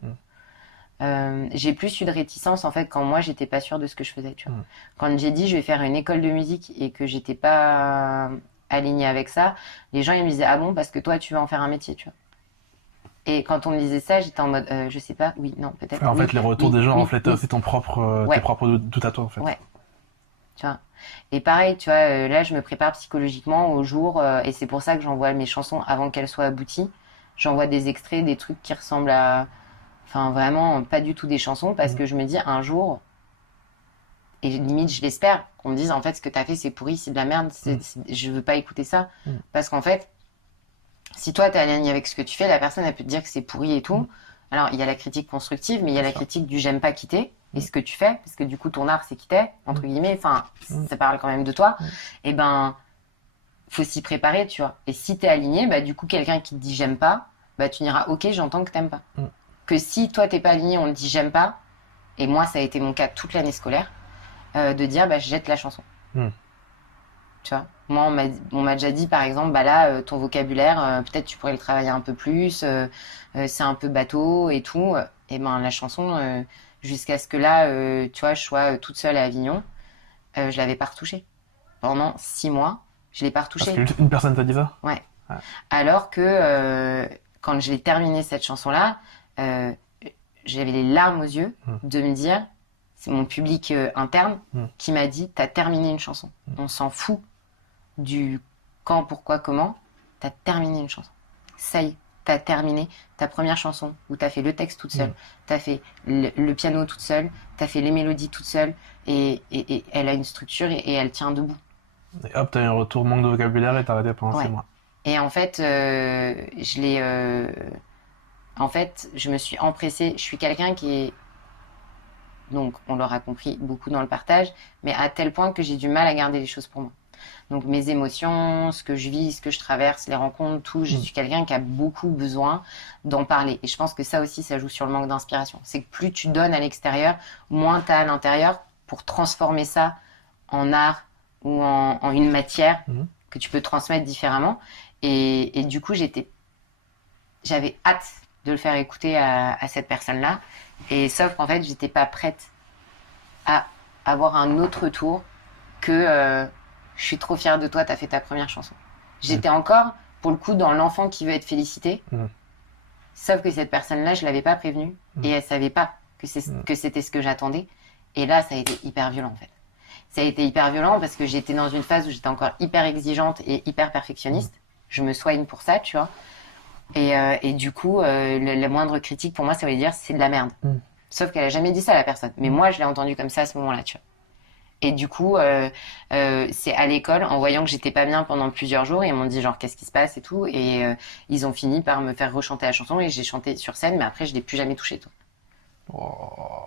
J'ai plus eu de réticence en fait quand moi j'étais pas sûre de ce que je faisais, tu vois. Quand j'ai dit je vais faire une école de musique et que j'étais pas alignée avec ça, les gens ils me disaient ah bon parce que toi tu veux en faire un métier, tu vois. Et quand on me disait ça, j'étais en mode je sais pas, oui, non, peut-être. En fait, les retours des gens reflétaient aussi tes ouais. propres doutes à toi en fait. Ouais. Tu vois. Et pareil, tu vois, là je me prépare psychologiquement au jour et c'est pour ça que j'envoie mes chansons avant qu'elles soient abouties. J'envoie des extraits, des trucs qui ressemblent à enfin, vraiment, pas du tout des chansons, parce que je me dis un jour, et limite, je l'espère, qu'on me dise en fait ce que t'as fait, c'est pourri, c'est de la merde, je veux pas écouter ça. Parce qu'en fait, si toi t'es aligné avec ce que tu fais, la personne elle peut te dire que c'est pourri et tout. Alors, il y a la critique constructive, mais il y a la critique du j'aime pas quitter, et ce que tu fais, parce que du coup, ton art c'est quitter, entre guillemets, enfin, ça parle quand même de toi, et ben, faut s'y préparer, tu vois. Et si t'es aligné, bah du coup, quelqu'un qui te dit j'aime pas, bah tu diras ok, j'entends que t'aimes pas. Que si toi t'es pas aligné, on te dit j'aime pas, et moi ça a été mon cas toute l'année scolaire, de dire bah je jette la chanson. Tu vois, moi on m'a déjà dit par exemple bah là ton vocabulaire peut-être tu pourrais le travailler un peu plus, c'est un peu bateau et tout, et ben la chanson jusqu'à ce que là tu vois je sois toute seule à Avignon, je l'avais pas retouchée pendant 6 mois, je l'ai pas retouchée. Parce qu'une personne t'a dit ça? Ouais. Alors que quand j'ai terminé cette chanson là, j'avais les larmes aux yeux de me dire, c'est mon public interne qui m'a dit t'as terminé une chanson, on s'en fout du quand, pourquoi, comment, t'as terminé une chanson, ça y est, t'as terminé ta première chanson où t'as fait le texte toute seule, t'as fait le piano toute seule, t'as fait les mélodies toute seule, et elle a une structure et elle tient debout. Et hop, t'as eu un retour manque de vocabulaire et t'as arrêté pendant 6 mois. Et en fait en fait, je me suis empressée. Je suis quelqu'un qui est, donc on l'aura compris beaucoup dans le partage, mais à tel point que j'ai du mal à garder les choses pour moi. Donc mes émotions, ce que je vis, ce que je traverse, les rencontres, tout, je suis quelqu'un qui a beaucoup besoin d'en parler. Et je pense que ça aussi, ça joue sur le manque d'inspiration. C'est que plus tu donnes à l'extérieur, moins tu as à l'intérieur pour transformer ça en art ou en une matière que tu peux transmettre différemment. Et du coup, j'avais hâte de le faire écouter à cette personne-là. Et sauf qu'en fait, j'étais pas prête à avoir un autre tour que je suis trop fière de toi, t'as fait ta première chanson. J'étais encore, pour le coup, dans l'enfant qui veut être félicité. Sauf que cette personne-là, je l'avais pas prévenue et elle savait pas que c'était ce que j'attendais. Et là, ça a été hyper violent, en fait. Ça a été hyper violent parce que j'étais dans une phase où j'étais encore hyper exigeante et hyper perfectionniste. Je me soigne pour ça, tu vois. Et du coup, la moindre critique, pour moi, ça veut dire c'est de la merde. Sauf qu'elle a jamais dit ça à la personne. Mais moi, je l'ai entendu comme ça à ce moment-là, tu vois. Et du coup, c'est à l'école, en voyant que j'étais pas bien pendant plusieurs jours, ils m'ont dit genre qu'est-ce qui se passe et tout. Et ils ont fini par me faire rechanter la chanson et j'ai chanté sur scène, mais après, je l'ai plus jamais touché, tout. Oh.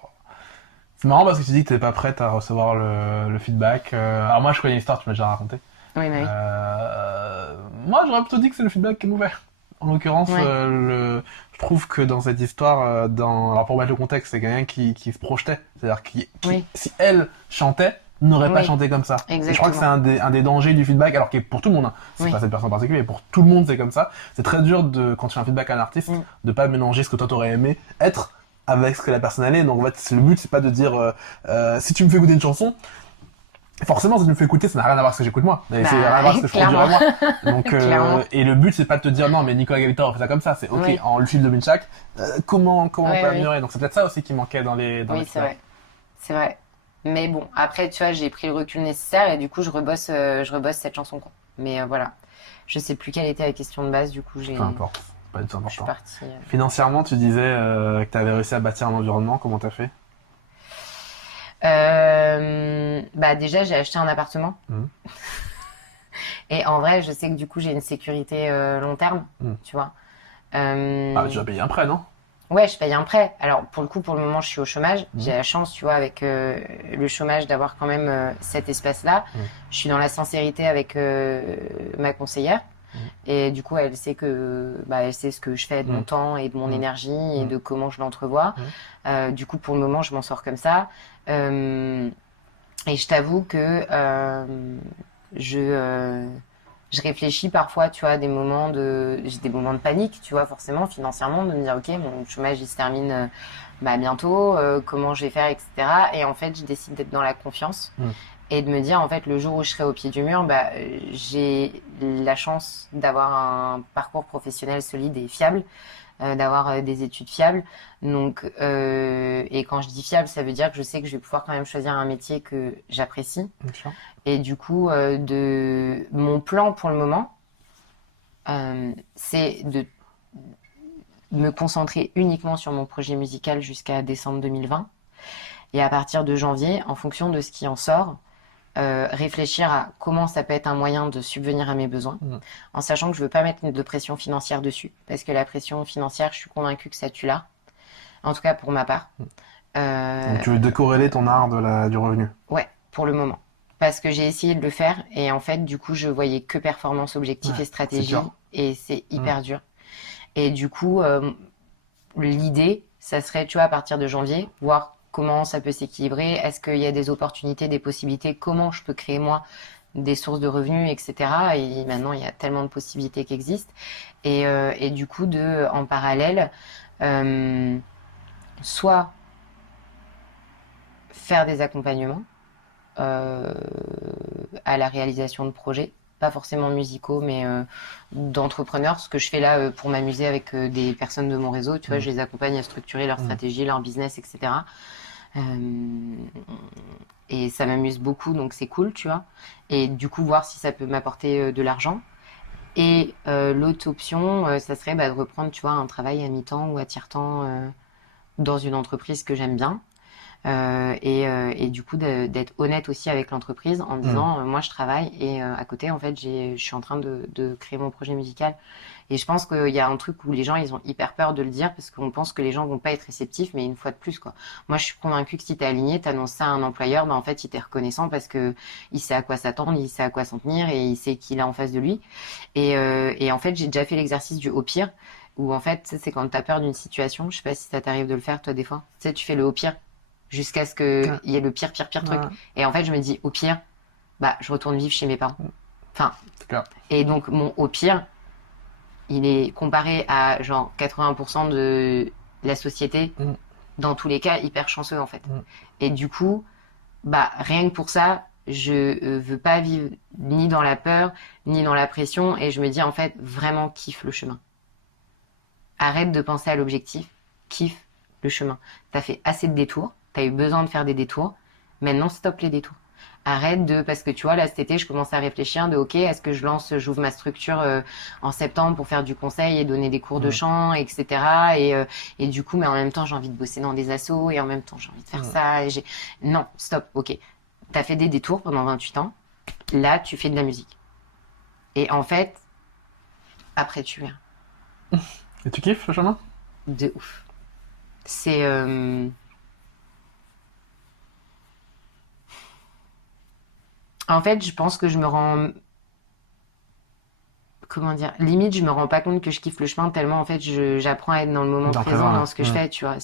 C'est marrant parce que tu dis que t'es pas prête à recevoir le feedback. Alors moi, je connais l'histoire, tu m'as déjà raconté. Oui, mais oui. Moi, j'aurais plutôt dit que c'est le feedback qui est mauvais. En l'occurrence, je trouve que dans cette histoire, alors pour mettre le contexte, c'est quelqu'un qui se projetait. C'est-à-dire qui si elle chantait, n'aurait pas chanté comme ça. Exactement. Et je crois que c'est un des dangers du feedback, alors qui est pour tout le monde. Hein. C'est pas cette personne en particulier, mais pour tout le monde, c'est comme ça. C'est très dur quand tu fais un feedback à un artiste, de pas mélanger ce que toi t'aurais aimé être avec ce que la personne elle est. Donc en fait, le but, c'est pas de dire si tu me fais écouter une chanson, forcément, si tu me fais écouter, ça n'a rien à voir avec ce que j'écoute moi. Mais c'est rien à voir avec ce que je produirais moi. Donc, et le but, c'est pas de te dire non, mais Nicolas Galita, on fait ça comme ça. C'est ok, en le fil de Minchak, comment on peut améliorer. Donc c'est peut-être ça aussi qui manquait dans les. C'est vrai. C'est vrai. Mais bon, après, tu vois, j'ai pris le recul nécessaire et du coup, je rebosse cette chanson, quoi. Mais voilà. Je sais plus quelle était la question de base, du coup, Peu importe. C'est pas du tout important. Je suis partie. Financièrement, tu disais que tu avais réussi à bâtir un environnement. Comment t'as fait? Déjà, j'ai acheté un appartement. Et en vrai, je sais que du coup, j'ai une sécurité long terme, tu vois. Tu as payé un prêt, non? Ouais, je paye un prêt. Alors, pour le moment, je suis au chômage. J'ai la chance, tu vois, avec le chômage, d'avoir quand même cet espace-là. Je suis dans la sincérité avec ma conseillère. Et du coup, elle sait ce que je fais de mon temps et de mon énergie et de comment je l'entrevois. Du coup, pour le moment, je m'en sors comme ça. Et je t'avoue que je réfléchis parfois, tu vois, j'ai des moments de panique, tu vois, forcément, financièrement, de me dire, ok, mon chômage, il se termine bientôt, comment je vais faire, etc. Et en fait, je décide d'être dans la confiance et de me dire, en fait, le jour où je serai au pied du mur, j'ai la chance d'avoir un parcours professionnel solide et fiable, d'avoir des études fiables. Donc, et quand je dis fiable, ça veut dire que je sais que je vais pouvoir quand même choisir un métier que j'apprécie. Et du coup, mon plan pour le moment, c'est de me concentrer uniquement sur mon projet musical jusqu'à décembre 2020. Et à partir de janvier, en fonction de ce qui en sort, réfléchir à comment ça peut être un moyen de subvenir à mes besoins, en sachant que je veux pas mettre de pression financière dessus, parce que la pression financière, je suis convaincue que ça tue l'art, en tout cas pour ma part. Donc tu veux décorréler ton art du revenu? Ouais, pour le moment. Parce que j'ai essayé de le faire, et en fait, du coup, je voyais que performance, objectif et stratégie, et c'est hyper dur. Et du coup, l'idée, ça serait, tu vois, à partir de janvier, voir comment ça peut s'équilibrer, est-ce qu'il y a des opportunités, des possibilités, comment je peux créer moi des sources de revenus, etc. Et maintenant, il y a tellement de possibilités qui existent. Et du coup, en parallèle, soit faire des accompagnements à la réalisation de projets, pas forcément musicaux, mais d'entrepreneurs. Ce que je fais là pour m'amuser avec des personnes de mon réseau, tu vois, je les accompagne à structurer leur stratégie, leur business, etc. Et ça m'amuse beaucoup, donc c'est cool, tu vois. Et du coup, voir si ça peut m'apporter de l'argent. Et l'autre option, ça serait de reprendre, tu vois, un travail à mi-temps ou à tiers-temps dans une entreprise que j'aime bien. Et du coup d'être honnête aussi avec l'entreprise en me disant moi je travaille et à côté en fait je suis en train de créer mon projet musical. Et je pense qu'il y a un truc où les gens ils ont hyper peur de le dire parce qu'on pense que les gens vont pas être réceptifs, mais une fois de plus quoi. Moi je suis convaincue que si t'es aligné, t'annonces ça à un employeur, en fait il t'est reconnaissant parce que il sait à quoi s'attendre, il sait à quoi s'en tenir et il sait qui il a en face de lui. Et en fait j'ai déjà fait l'exercice du au pire où en fait c'est quand t'as peur d'une situation, je sais pas si ça t'arrive de le faire toi des fois, tu sais tu fais le au pire jusqu'à ce qu'il y ait le pire truc. Et en fait, je me dis, au pire, je retourne vivre chez mes parents. Enfin, et donc, mon au pire, il est comparé à genre 80% de la société, dans tous les cas, hyper chanceux, en fait. Et du coup, rien que pour ça, je veux pas vivre ni dans la peur, ni dans la pression. Et je me dis, en fait, vraiment kiffe le chemin. Arrête de penser à l'objectif, kiffe le chemin. T'as fait assez de détours, t'as eu besoin de faire des détours. Maintenant, stop les détours. Arrête parce que tu vois, là, cet été, je commence à réfléchir ok, est-ce que j'ouvre ma structure en septembre pour faire du conseil et donner des cours de chant, etc. Et du coup, mais en même temps, j'ai envie de bosser dans des assos et en même temps, j'ai envie de faire ça. Non, stop, ok. T'as fait des détours pendant 28 ans. Là, tu fais de la musique. Et en fait, après, tu viens. Et tu kiffes le chemin? De ouf. C'est... En fait, je pense que je me rends... Comment dire? Limite, je me rends pas compte que je kiffe le chemin tellement, en fait, j'apprends à être dans le moment présent, dans ce que je fais, tu vois.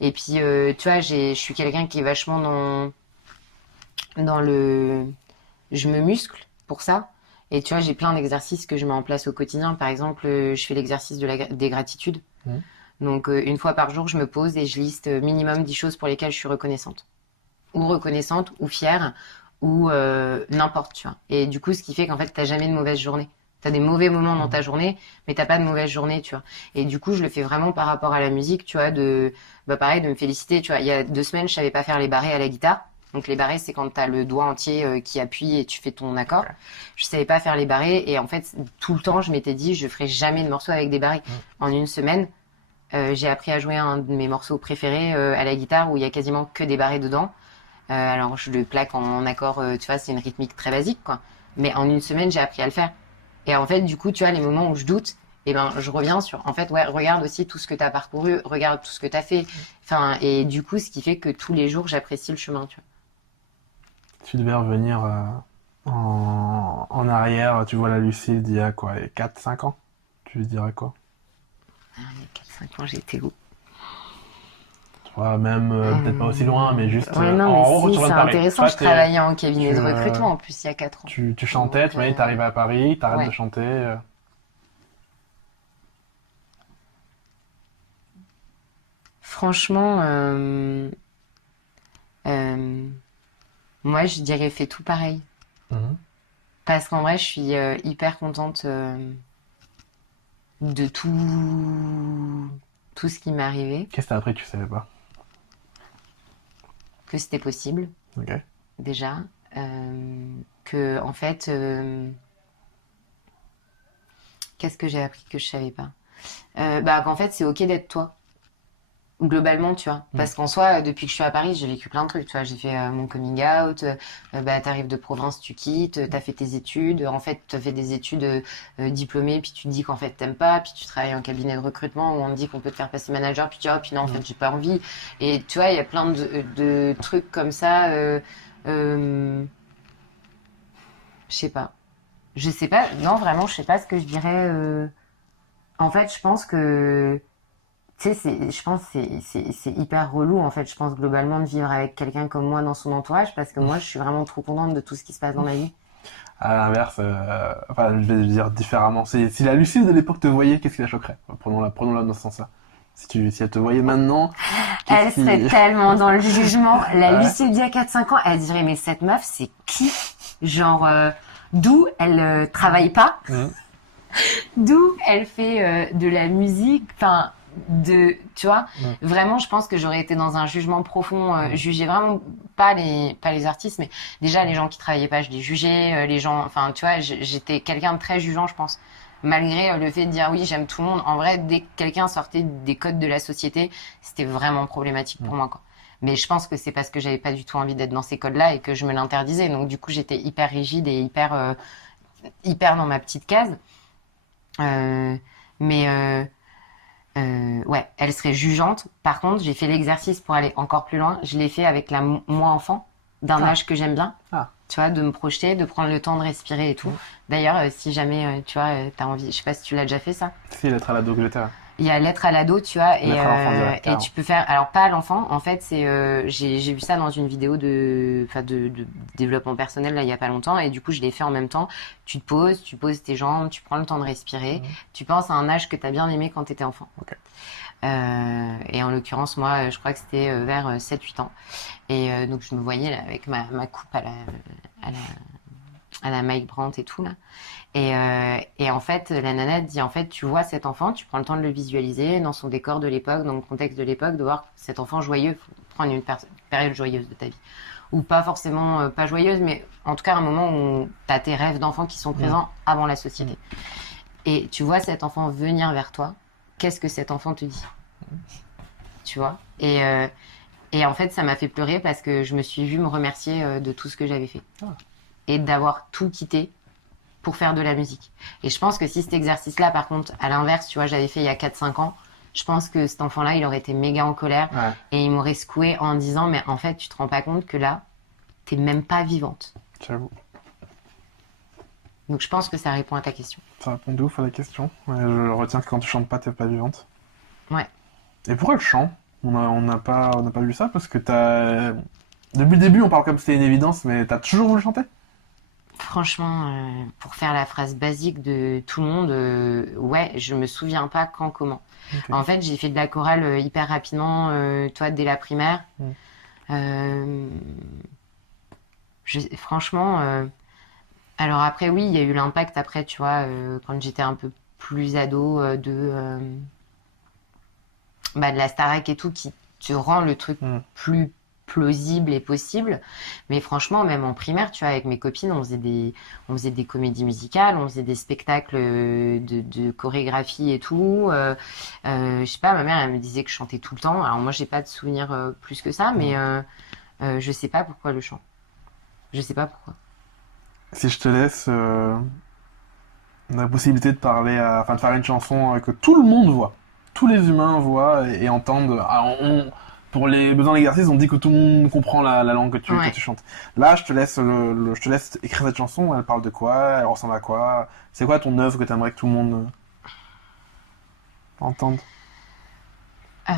Et puis, tu vois, je suis quelqu'un qui est vachement dans le... Je me muscle pour ça. Et tu vois, j'ai plein d'exercices que je mets en place au quotidien. Par exemple, je fais l'exercice des gratitudes. Donc, une fois par jour, je me pose et je liste minimum 10 choses pour lesquelles je suis reconnaissante. Ou reconnaissante, ou fière, ou n'importe, tu vois. Et du coup, ce qui fait qu'en fait, t'as jamais de mauvaise journée. T'as des mauvais moments dans ta journée, mais t'as pas de mauvaise journée, tu vois. Et du coup, je le fais vraiment par rapport à la musique, tu vois, pareil, de me féliciter, tu vois. Il y a 2 semaines, je savais pas faire les barrés à la guitare. Donc les barrés, c'est quand t'as le doigt entier qui appuie et tu fais ton accord. Je savais pas faire les barrés et en fait, tout le temps, je m'étais dit, je ferai jamais de morceaux avec des barrés. En une semaine, j'ai appris à jouer un de mes morceaux préférés à la guitare où il y a quasiment que des barrés dedans. Alors je le plaque en accord, tu vois, c'est une rythmique très basique, quoi. Mais en une semaine, j'ai appris à le faire. Et en fait, du coup, tu vois, les moments où je doute, je reviens sur, en fait, ouais, regarde aussi tout ce que t'as parcouru, regarde tout ce que t'as fait. Enfin, et du coup, ce qui fait que tous les jours, j'apprécie le chemin, tu vois. Tu devais revenir en arrière, tu vois la Lucille d'il y a quoi, 4-5 ans? Tu lui dirais quoi? Il y a 4-5 ans, j'étais où? Même peut-être pas aussi loin, mais juste ouais, non, en haut si, sur c'est Paris. intéressant, je travaillais en cabinet de recrutement en plus il y a 4 ans. Tu chantais, tu m'as dit t'arrives à Paris, t'arrêtes de chanter. Franchement, moi je dirais fais tout pareil. Parce qu'en vrai, je suis hyper contente de tout ce qui m'est arrivé. Qu'est-ce que t'as appris que tu savais pas? Que c'était possible. Ok. Déjà. Que, en fait, qu'est-ce que j'ai appris que je savais pas? Qu'en fait, c'est ok d'être toi. Globalement, tu vois. Parce qu'en soi, depuis que je suis à Paris, j'ai vécu plein de trucs, tu vois. J'ai fait mon coming out, t'arrives de province, tu quittes, t'as fait tes études. En fait, t'as fait des études diplômées, puis tu te dis qu'en fait, t'aimes pas, puis tu travailles en cabinet de recrutement où on te dit qu'on peut te faire passer manager, puis tu dis, oh, puis non, en fait, j'ai pas envie. Et tu vois, il y a plein de trucs comme ça. Je sais pas. Je sais pas. Non, vraiment, je sais pas ce que je dirais. En fait, je pense que... Tu sais, je pense que c'est hyper relou, en fait, je pense, globalement, de vivre avec quelqu'un comme moi dans son entourage, parce que moi, je suis vraiment trop contente de tout ce qui se passe dans ma vie. À l'inverse, je vais dire différemment. Si la Lucille de l'époque te voyait, qu'est-ce qui la choquerait? Prenons-la dans ce sens-là. Si elle te voyait maintenant... Elle serait tellement dans le jugement. La Lucille d'il y a 4-5 ans, elle dirait, mais cette meuf, c'est qui? Genre, d'où elle travaille pas? D'où elle fait de la musique? Enfin... tu vois, vraiment, je pense que j'aurais été dans un jugement profond, juger vraiment pas les artistes, mais déjà les gens qui travaillaient pas, je les jugeais, les gens, enfin, tu vois, j'étais quelqu'un de très jugeant, je pense, malgré le fait de dire oui, j'aime tout le monde. En vrai, dès que quelqu'un sortait des codes de la société, c'était vraiment problématique pour moi, quoi. Mais je pense que c'est parce que j'avais pas du tout envie d'être dans ces codes-là et que je me l'interdisais. Donc du coup, j'étais hyper rigide et hyper dans ma petite case. Ouais, elle serait jugeante. Par contre, j'ai fait l'exercice pour aller encore plus loin. Je l'ai fait avec la moi enfant, d'un âge que j'aime bien. Tu vois, de me projeter, de prendre le temps de respirer et tout. D'ailleurs, si jamais, tu vois, t'as envie, je sais pas si tu l'as déjà fait ça. Si, l'être à l'ado que j'étais. Il y a l'être à l'ado, tu vois, et tu peux faire, alors pas à l'enfant, en fait, c'est, j'ai vu ça dans une vidéo de développement personnel, là, il y a pas longtemps, et du coup, je l'ai fait en même temps. Tu poses tes jambes, tu prends le temps de respirer, tu penses à un âge que t'as bien aimé quand t'étais enfant. Et en l'occurrence, moi, je crois que c'était vers 7-8 ans. Et donc, je me voyais là, avec ma coupe à la Mike Brandt et tout, là. Et en fait, la nana dit, en fait, tu vois cet enfant, tu prends le temps de le visualiser dans son décor de l'époque, dans le contexte de l'époque, de voir cet enfant joyeux, faut prendre une période joyeuse de ta vie. Ou pas forcément pas joyeuse, mais en tout cas un moment où tu as tes rêves d'enfant qui sont présents avant la société. Et tu vois cet enfant venir vers toi, qu'est-ce que cet enfant te dit? Tu vois? Et en fait, ça m'a fait pleurer parce que je me suis vue me remercier de tout ce que j'avais fait. Et d'avoir tout quitté pour faire de la musique. Et je pense que si cet exercice-là, par contre, à l'inverse, tu vois, j'avais fait il y a 4-5 ans, je pense que cet enfant-là, il aurait été méga en colère et il m'aurait secoué en disant, mais en fait, tu te rends pas compte que là, t'es même pas vivante. J'avoue. Donc je pense que ça répond à ta question. Ça répond de ouf à la question. Je retiens que quand tu chantes pas, t'es pas vivante. Ouais. Et pourquoi le chant? On n'a pas vu ça parce que depuis le début, on parle comme si c'était une évidence, mais t'as toujours voulu chanter? Franchement, pour faire la phrase basique de tout le monde, ouais, je me souviens pas quand, comment. Okay. En fait, j'ai fait de la chorale hyper rapidement, toi, dès la primaire. Franchement, alors après, oui, il y a eu l'impact après, tu vois, quand j'étais un peu plus ado, de la Starac et tout, qui te rend le truc plus plausible et possible. Mais franchement, même en primaire, tu vois, avec mes copines, on faisait des comédies musicales, on faisait des spectacles de chorégraphie et tout. Je sais pas, ma mère, elle me disait que je chantais tout le temps. Alors moi, j'ai pas de souvenirs plus que ça, mais je sais pas pourquoi le chant. Je sais pas pourquoi. Si je te laisse la possibilité de de faire une chanson que tout le monde voit, tous les humains voient et entendent. Pour les besoins de l'exercice, on dit que tout le monde comprend la langue que tu chantes. Là, je te laisse écrire cette chanson. Elle parle de quoi? Elle ressemble à quoi? C'est quoi ton œuvre que tu aimerais que tout le monde entende? Je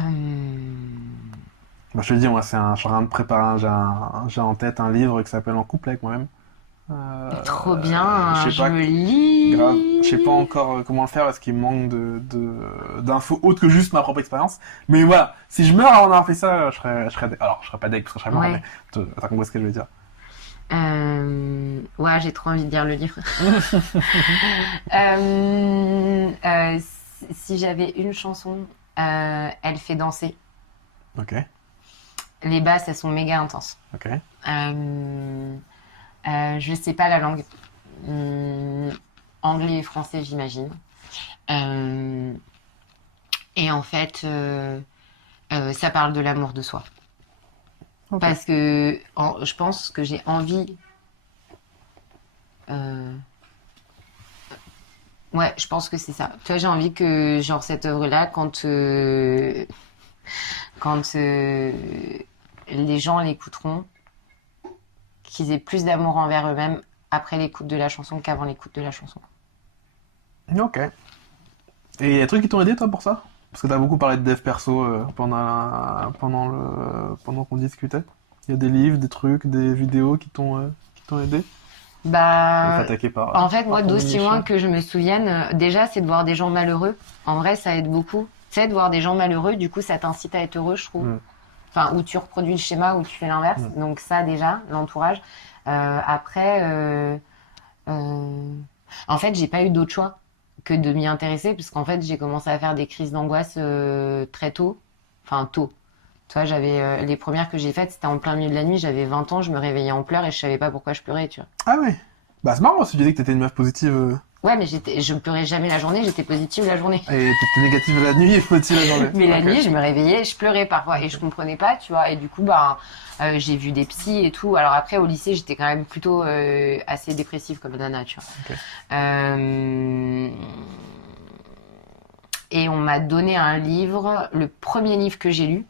te le dis, moi, je suis en train de préparer. J'ai en tête un livre qui s'appelle En couple avec moi-même. Trop bien, je me lis. Grave. Je sais pas encore comment le faire parce qu'il me manque d'infos autres que juste ma propre expérience. Mais voilà, si je meurs avant d'avoir fait ça, je serais pas deg parce que je serais mort, mais t'as compris ce que je veux dire. Ouais, j'ai trop envie de lire le livre. Si j'avais une chanson, elle fait danser. Ok. Les basses, elles sont méga intenses. Ok. Je sais pas la langue. Anglais et français, j'imagine. Et en fait, ça parle de l'amour de soi. Okay. Parce que je pense que j'ai envie... Ouais, je pense que c'est ça. Tu vois, j'ai envie que, genre, cette œuvre-là, quand les gens l'écouteront, qu'ils aient plus d'amour envers eux-mêmes après l'écoute de la chanson qu'avant l'écoute de la chanson. Ok. Et il y a des trucs qui t'ont aidé, toi, pour ça? Parce que t'as beaucoup parlé de dev perso pendant qu'on discutait. Il y a des livres, des trucs, des vidéos qui t'ont aidé? En fait, moi, d'aussi loin que je me souvienne, déjà, c'est de voir des gens malheureux. En vrai, ça aide beaucoup. Tu sais, de voir des gens malheureux, du coup, ça t'incite à être heureux, je trouve. Enfin, où tu reproduis le schéma, où tu fais l'inverse. Donc ça, déjà, l'entourage. Après, en fait, j'ai pas eu d'autre choix que de m'y intéresser, parce qu'en fait, j'ai commencé à faire des crises d'angoisse très tôt. Enfin, tôt. Tu vois, j'avais les premières que j'ai faites, c'était en plein milieu de la nuit, j'avais 20 ans, je me réveillais en pleurs et je savais pas pourquoi je pleurais, tu vois. Ah ouais. Bah c'est marrant, si tu disais que t'étais une meuf positive. Ouais, mais je pleurais jamais la journée, j'étais positive la journée. Et t'étais négative la nuit et positive la journée. Mais la nuit, je me réveillais, je pleurais parfois et je comprenais pas, tu vois. Et du coup, j'ai vu des psys et tout. Alors après, au lycée, j'étais quand même plutôt assez dépressive comme nana, tu vois. Okay. Et on m'a donné un livre, le premier livre que j'ai lu,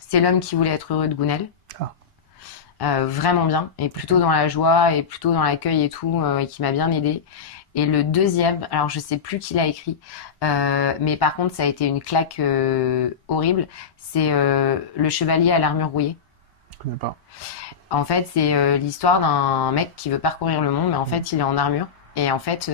c'est L'homme qui voulait être heureux de Gounel. Vraiment bien, et plutôt dans la joie, et plutôt dans l'accueil et tout, et qui m'a bien aidée. Et le deuxième, alors je sais plus qui l'a écrit, mais par contre ça a été une claque horrible, c'est Le chevalier à l'armure rouillée. Je connais pas. En fait, c'est l'histoire d'un mec qui veut parcourir le monde, mais en fait il est en armure. Et en fait,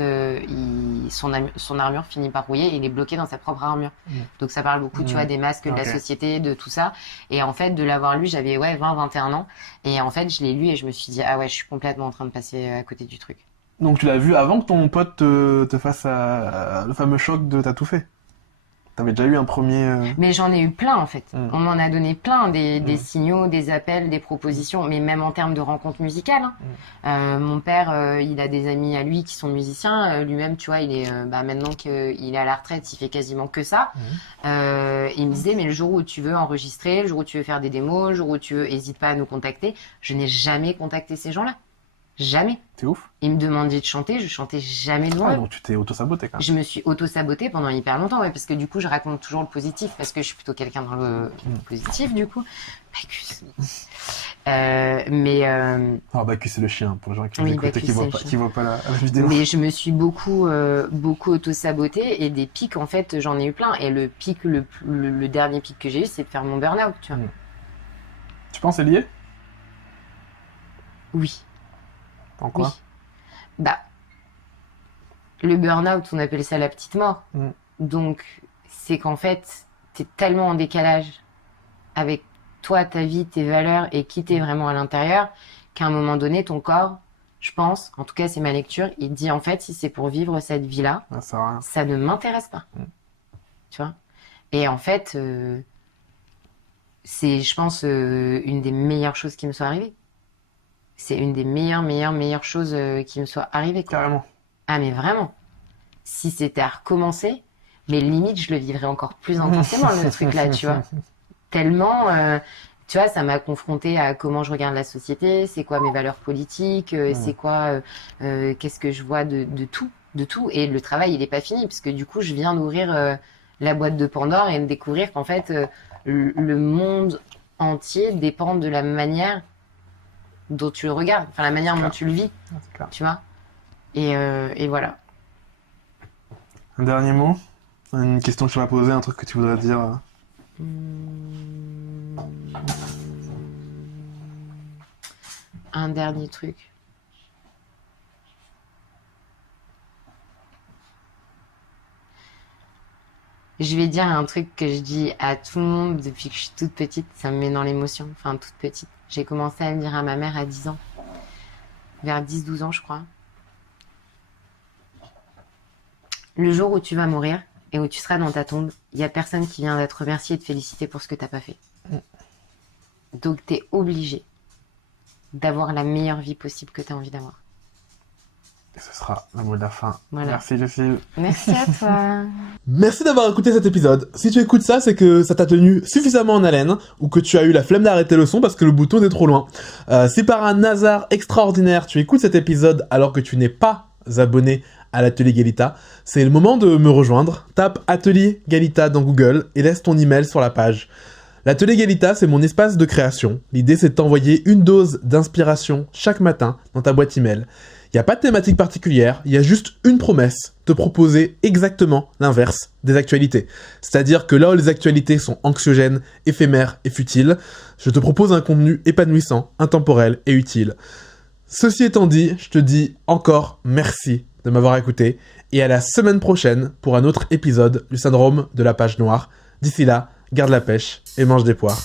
son armure finit par rouiller et il est bloqué dans sa propre armure. Donc ça parle beaucoup, tu vois, des masques de la société, de tout ça. Et en fait, de l'avoir lu, j'avais 20, 21 ans. Et en fait, je l'ai lu et je me suis dit, ah ouais, je suis complètement en train de passer à côté du truc. Donc tu l'as vu avant que ton pote te fasse le fameux choc de t'as tout fait. T'avais déjà eu un premier... Mais j'en ai eu plein, en fait. On m'en a donné plein, des signaux, des appels, des propositions, mais même en termes de rencontres musicales. Mon père, il a des amis à lui qui sont musiciens. Lui-même, tu vois, il est maintenant qu'il est à la retraite, il fait quasiment que ça. Il me disait, mais le jour où tu veux enregistrer, le jour où tu veux faire des démos, le jour où tu veux, hésite pas à nous contacter. Je n'ai jamais contacté ces gens-là. Jamais. T'es ouf. Il me demandait de chanter, je chantais jamais devant eux. Donc tu t'es auto-saboté quand même. Je me suis auto-sabotée pendant hyper longtemps, parce que du coup, je raconte toujours le positif, parce que je suis plutôt quelqu'un dans le positif, du coup. Bacchus. Bacchus, c'est le chien, pour les gens qui nous écoutent et qui voient pas la vidéo. Mais je me suis beaucoup auto-sabotée, et des pics, en fait, j'en ai eu plein. Et le pic, le dernier pic que j'ai eu, c'est de faire mon burn-out, tu vois. Tu penses c'est lié? Oui. En quoi? Oui. Le burn-out, on appelle ça la petite mort. Donc, c'est qu'en fait, t'es tellement en décalage avec toi, ta vie, tes valeurs et qui t'es vraiment à l'intérieur, qu'à un moment donné, ton corps, je pense, en tout cas, c'est ma lecture, il dit en fait, si c'est pour vivre cette vie-là, ça ne m'intéresse pas. Tu vois? Et en fait, c'est, je pense, une des meilleures choses qui me soit arrivée. C'est une des meilleures choses qui me soit arrivée. Carrément. Ah, mais vraiment. Si c'était à recommencer, mais limite, je le vivrais encore plus intensément, le truc-là, tu vois. Tellement, tu vois, ça m'a confrontée à comment je regarde la société, c'est quoi mes valeurs politiques, c'est quoi, qu'est-ce que je vois de tout. Et le travail, il est pas fini, parce que du coup, je viens d'ouvrir la boîte de Pandore et de découvrir qu'en fait, le monde entier dépend de la manière dont tu le regardes, enfin la manière dont tu le vis, tu vois. Et voilà. Un dernier mot, une question que tu m'as posée, un truc que tu voudrais dire. Un dernier truc. Je vais dire un truc que je dis à tout le monde depuis que je suis toute petite, ça me met dans l'émotion, enfin toute petite. J'ai commencé à le dire à ma mère à 10 ans, vers 10-12 ans je crois. Le jour où tu vas mourir et où tu seras dans ta tombe, il n'y a personne qui vient te remercier et te féliciter pour ce que tu n'as pas fait. Donc tu es obligé d'avoir la meilleure vie possible que tu as envie d'avoir. Et ce sera le mot de la fin. Voilà. Merci Lucille. Merci à toi. Merci d'avoir écouté cet épisode. Si tu écoutes ça, c'est que ça t'a tenu suffisamment en haleine, ou que tu as eu la flemme d'arrêter le son parce que le bouton est trop loin. Si par un hasard extraordinaire tu écoutes cet épisode alors que tu n'es pas abonné à l'Atelier Galita, c'est le moment de me rejoindre. Tape Atelier Galita dans Google et laisse ton email sur la page. L'Atelier Galita, c'est mon espace de création. L'idée, c'est de t'envoyer une dose d'inspiration chaque matin dans ta boîte email. Il n'y a pas de thématique particulière, il y a juste une promesse, te proposer exactement l'inverse des actualités. C'est-à-dire que là où les actualités sont anxiogènes, éphémères et futiles, je te propose un contenu épanouissant, intemporel et utile. Ceci étant dit, je te dis encore merci de m'avoir écouté et à la semaine prochaine pour un autre épisode du syndrome de la page noire. D'ici là, garde la pêche et mange des poires.